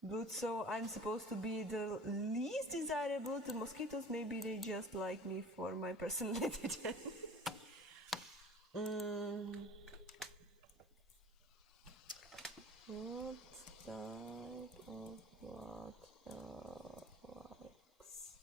Good, so I'm supposed to be the least desirable to mosquitoes. Maybe they just like me for my personality then. What type of what likes?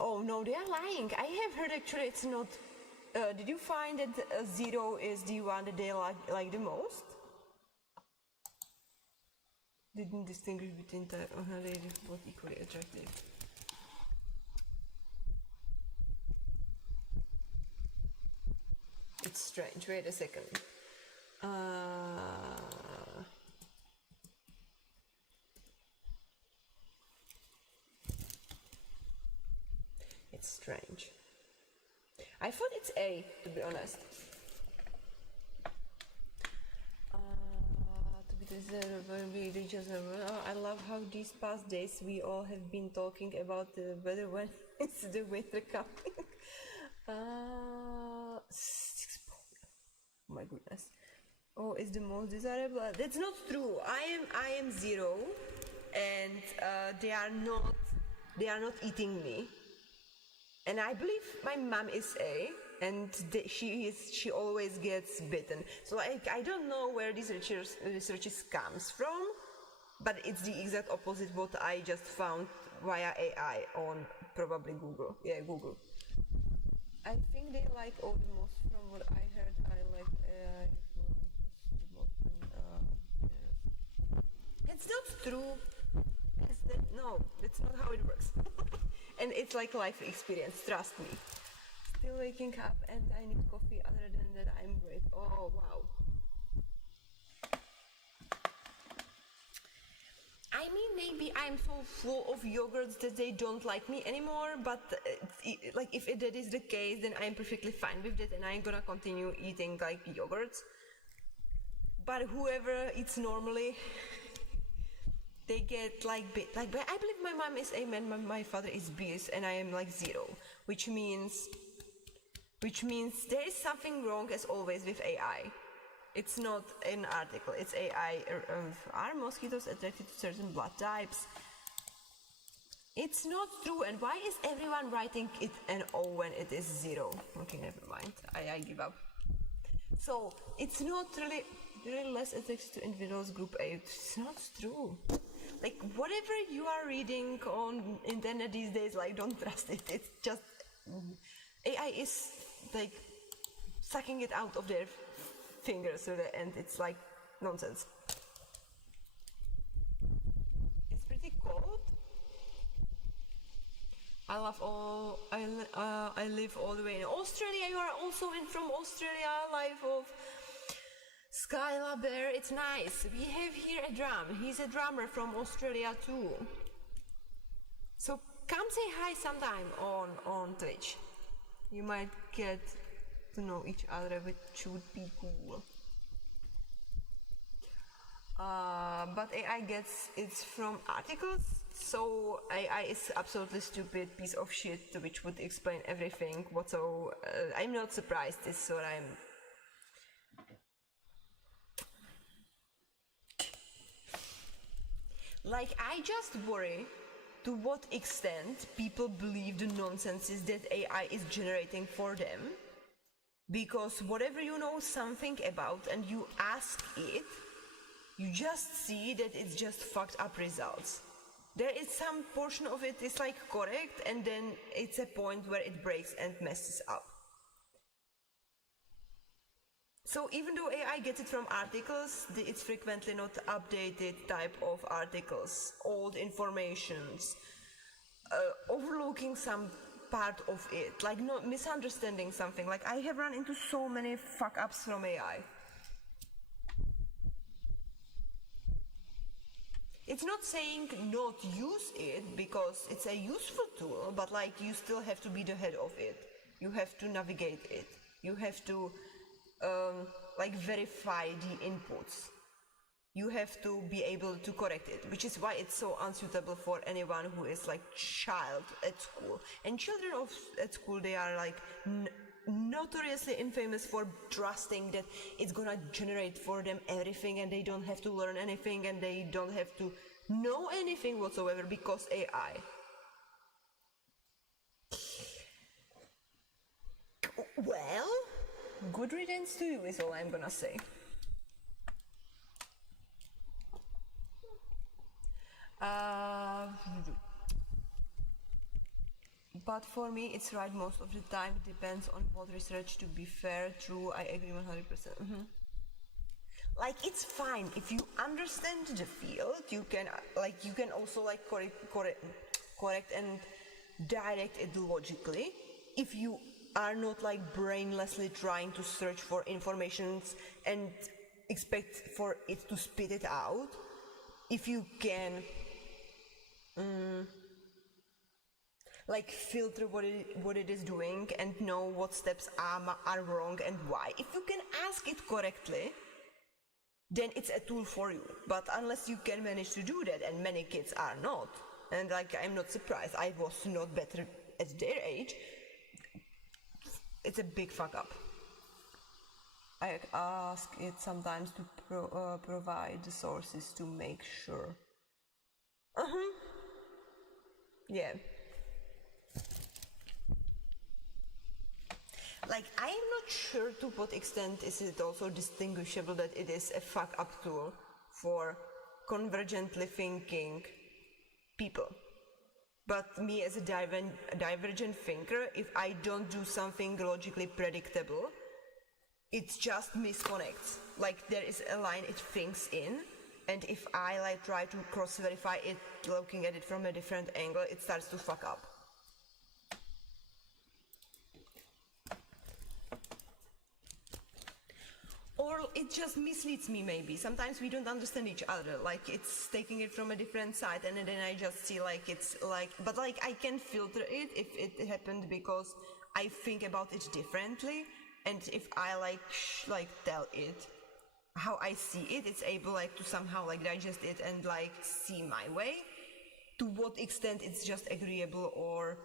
Oh no, they are lying. I have heard actually it's not. Did you find that 0 is the one that they like the most? Didn't distinguish between type of lady both equally attractive. It's strange. Wait a second. It's strange. I thought it's A, to be honest. I love how these past days we all have been talking about the weather when it's the winter coming. Oh my goodness. Oh, it's the most desirable. That's not true. I am 0, and they are not eating me. And I believe my mom is A, and she always gets bitten. So like, I don't know where this research comes from, but it's the exact opposite what I just found via AI on probably Google. Yeah, Google. I think they like all the most from what I heard. I like AI. It's not true. No, that's not how it works. And it's like life experience, trust me. Still waking up and I need coffee. Other than that, I'm great. Oh, wow. I mean, maybe I'm so full of yogurts that they don't like me anymore, but like if that is the case, then I'm perfectly fine with that and I'm gonna continue eating like yogurts. But whoever eats normally, they get like bit like. But I believe my mom is A man, my father is B, and I am like 0, which means there is something wrong as always with AI. It's not an article. It's AI. Are mosquitoes attracted to certain blood types? It's not true. And why is everyone writing it an O when it is 0? Okay, never mind. I give up. So it's not really less attracted to individuals group A. It's not true. Like whatever you are reading on internet these days, like don't trust it. It's just AI is like sucking it out of their fingers, and it's like nonsense. It's pretty cold. I live all the way in Australia. You are also from Australia. Life of Skyla Bear. It's nice. We have here a drum. He's a drummer from Australia too. So come say hi sometime on Twitch. You might get to know each other, which would be cool. But AI gets it's from articles, so AI is absolutely stupid piece of shit which would explain everything. I'm not surprised. It's what I'm. Like, I just worry to what extent people believe the nonsenses that AI is generating for them. Because whatever you know something about and you ask it, you just see that it's just fucked up results. There is some portion of it is like correct, and then it's a point where it breaks and messes up. So even though AI gets it from articles, it's frequently not updated type of articles, old informations, overlooking some part of it, like not misunderstanding something. Like, I have run into so many fuck ups from AI. It's not saying not use it, because it's a useful tool, but like, you still have to be the head of it. You have to navigate it. You have to like verify the inputs. You have to be able to correct it, which is why it's so unsuitable for anyone who is like child at school. And children at school, they are like notoriously infamous for trusting that it's gonna generate for them everything, and they don't have to learn anything, and they don't have to know anything whatsoever because AI. Well, good riddance to you is all I'm gonna say. But for me, it's right most of the time. It depends on what research. To be fair, true, I agree 100%. Like, it's fine if you understand the field. You can also like correct and direct it logically. If you are not like brainlessly trying to search for information and expect for it to spit it out. If you can like filter what it is doing and know what steps are wrong and why. If you can ask it correctly, then it's a tool for you. But unless you can manage to do that, and many kids are not, and like, I'm not surprised, I was not better at their age, it's a big fuck up. I ask it sometimes to provide the sources to make sure. Yeah. Like, I am not sure to what extent is it also distinguishable that it is a fuck up tool for convergently thinking people. But me as a divergent thinker, if I don't do something logically predictable, it just misconnects. Like, there is a line it thinks in, and if I like try to cross-verify it, looking at it from a different angle, it starts to fuck up. Or it just misleads me, maybe. Sometimes we don't understand each other. Like, it's taking it from a different side, and then I just see like it's like, but like, I can filter it if it happened because I think about it differently, and if I like tell it how I see it, it's able like to somehow like digest it and like see my way. To what extent it's just agreeable, or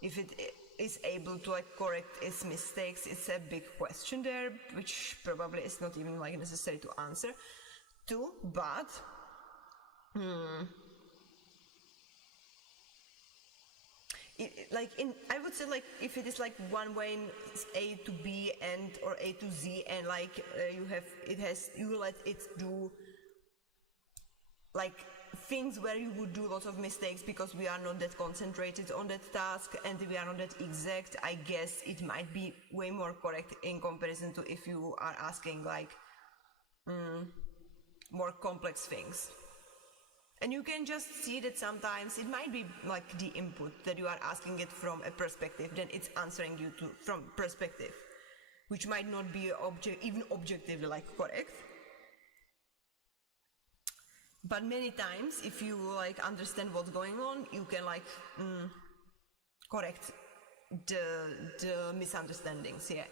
if it is able to like correct its mistakes, it's a big question there, which probably is not even like necessary to answer to. But I would say, like, if it is like one way in A to B and or A to Z, and like you let it do like things where you would do lots of mistakes because we are not that concentrated on that task and we are not that exact, I guess it might be way more correct in comparison to if you are asking like more complex things. And you can just see that sometimes it might be like the input that you are asking it from a perspective, then it's answering you from perspective, which might not be even objectively like correct. But many times, if you like understand what's going on, you can like correct the misunderstandings, yeah.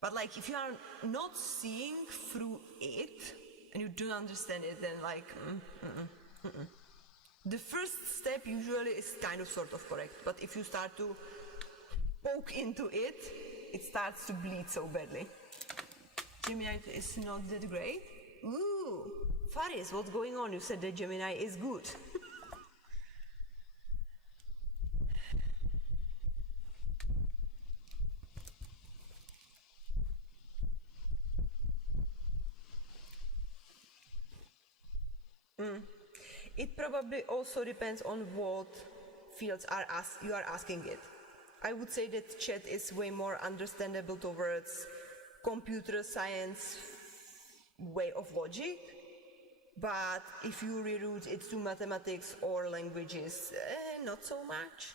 But like if you are not seeing through it and you don't understand it, then like the first step usually is kind of sort of correct. But if you start to poke into it, it starts to bleed so badly. Gemini is not that great. Ooh, Faris, what's going on? You said that Gemini is good. It probably also depends on what fields you are asking it. I would say that chat is way more understandable towards computer science way of logic, but if you reroute it to mathematics or languages, not so much.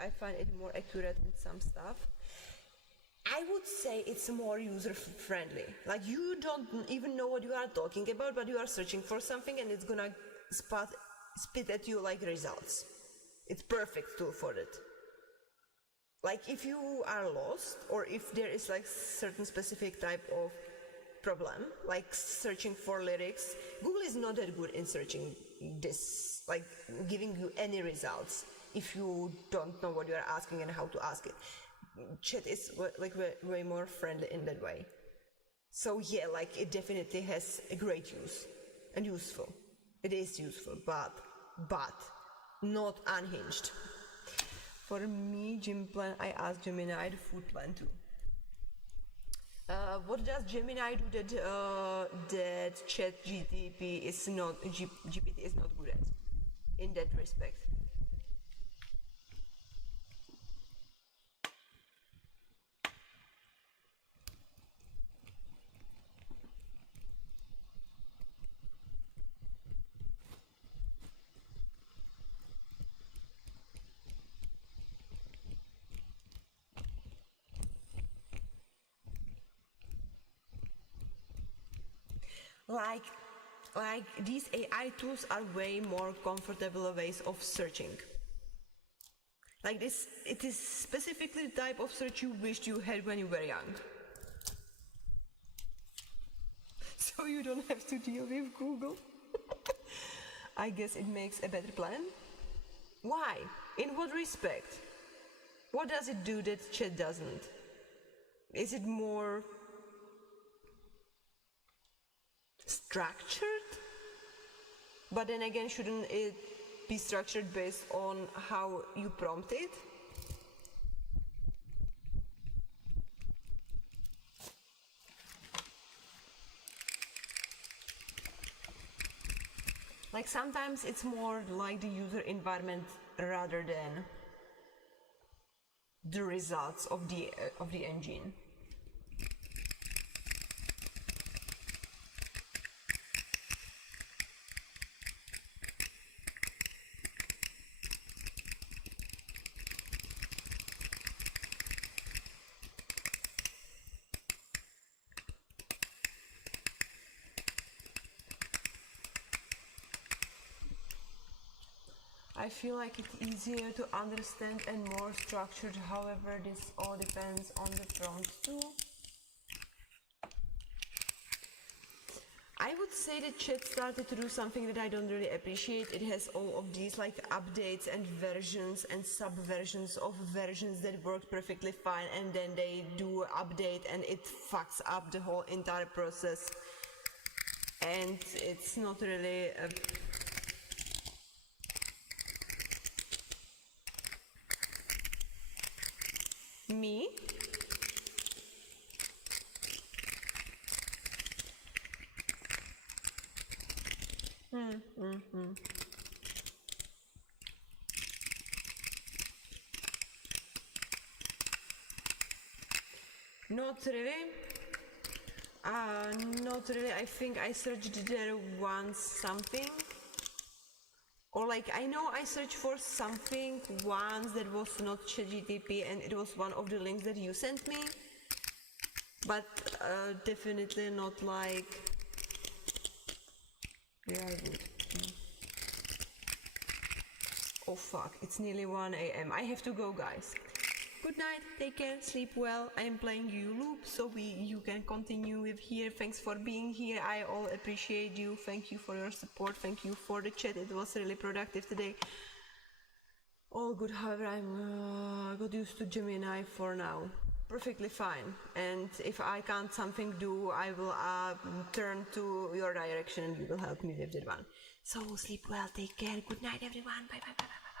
I find it more accurate in some stuff. I would say it's more user-friendly. Like you don't even know what you are talking about, but you are searching for something and it's gonna spit at you like results. It's perfect tool for it. Like if you are lost or if there is like certain specific type of problem, like searching for lyrics, Google is not that good in searching this, like giving you any results if you don't know what you are asking and how to ask it. Chat is like way more friendly in that way. So yeah, like it definitely has a great use and useful. It is useful, but not unhinged. For me, gym plan, I asked Gemini the food plan too. What does Gemini do that Chat GPT is not GPT is not good at in that respect? Like these AI tools are way more comfortable ways of searching. Like this, it is specifically the type of search you wished you had when you were young. So you don't have to deal with Google. I guess it makes a better plan. Why? In what respect? What does it do that Chat doesn't? Is it more structured? But then again, shouldn't it be structured based on how you prompt it? Like sometimes it's more like the user environment rather than the results of the engine. I feel like it's easier to understand and more structured, however this all depends on the prompt too. I would say that Chat started to do something that I don't really appreciate. It has all of these like updates and versions and subversions of versions that work perfectly fine, and then they do update and it fucks up the whole entire process, and it's not really me. Not really. Not really. I think I searched there once something. Or like, I know I searched for something once that was not ChatGPT and it was one of the links that you sent me. But definitely not like... Yeah, I would. Oh fuck, it's nearly 1 a.m. I have to go, guys. Good night, take care, sleep well. I am playing you loop, so you can continue with here. Thanks for being here. I all appreciate you. Thank you for your support. Thank you for the chat. It was really productive today. All good, however, I'm got used to Gemini for now. Perfectly fine. And if I can't something do, I will turn to your direction and you will help me with that one. So sleep well, take care. Good night, everyone. Bye bye bye bye.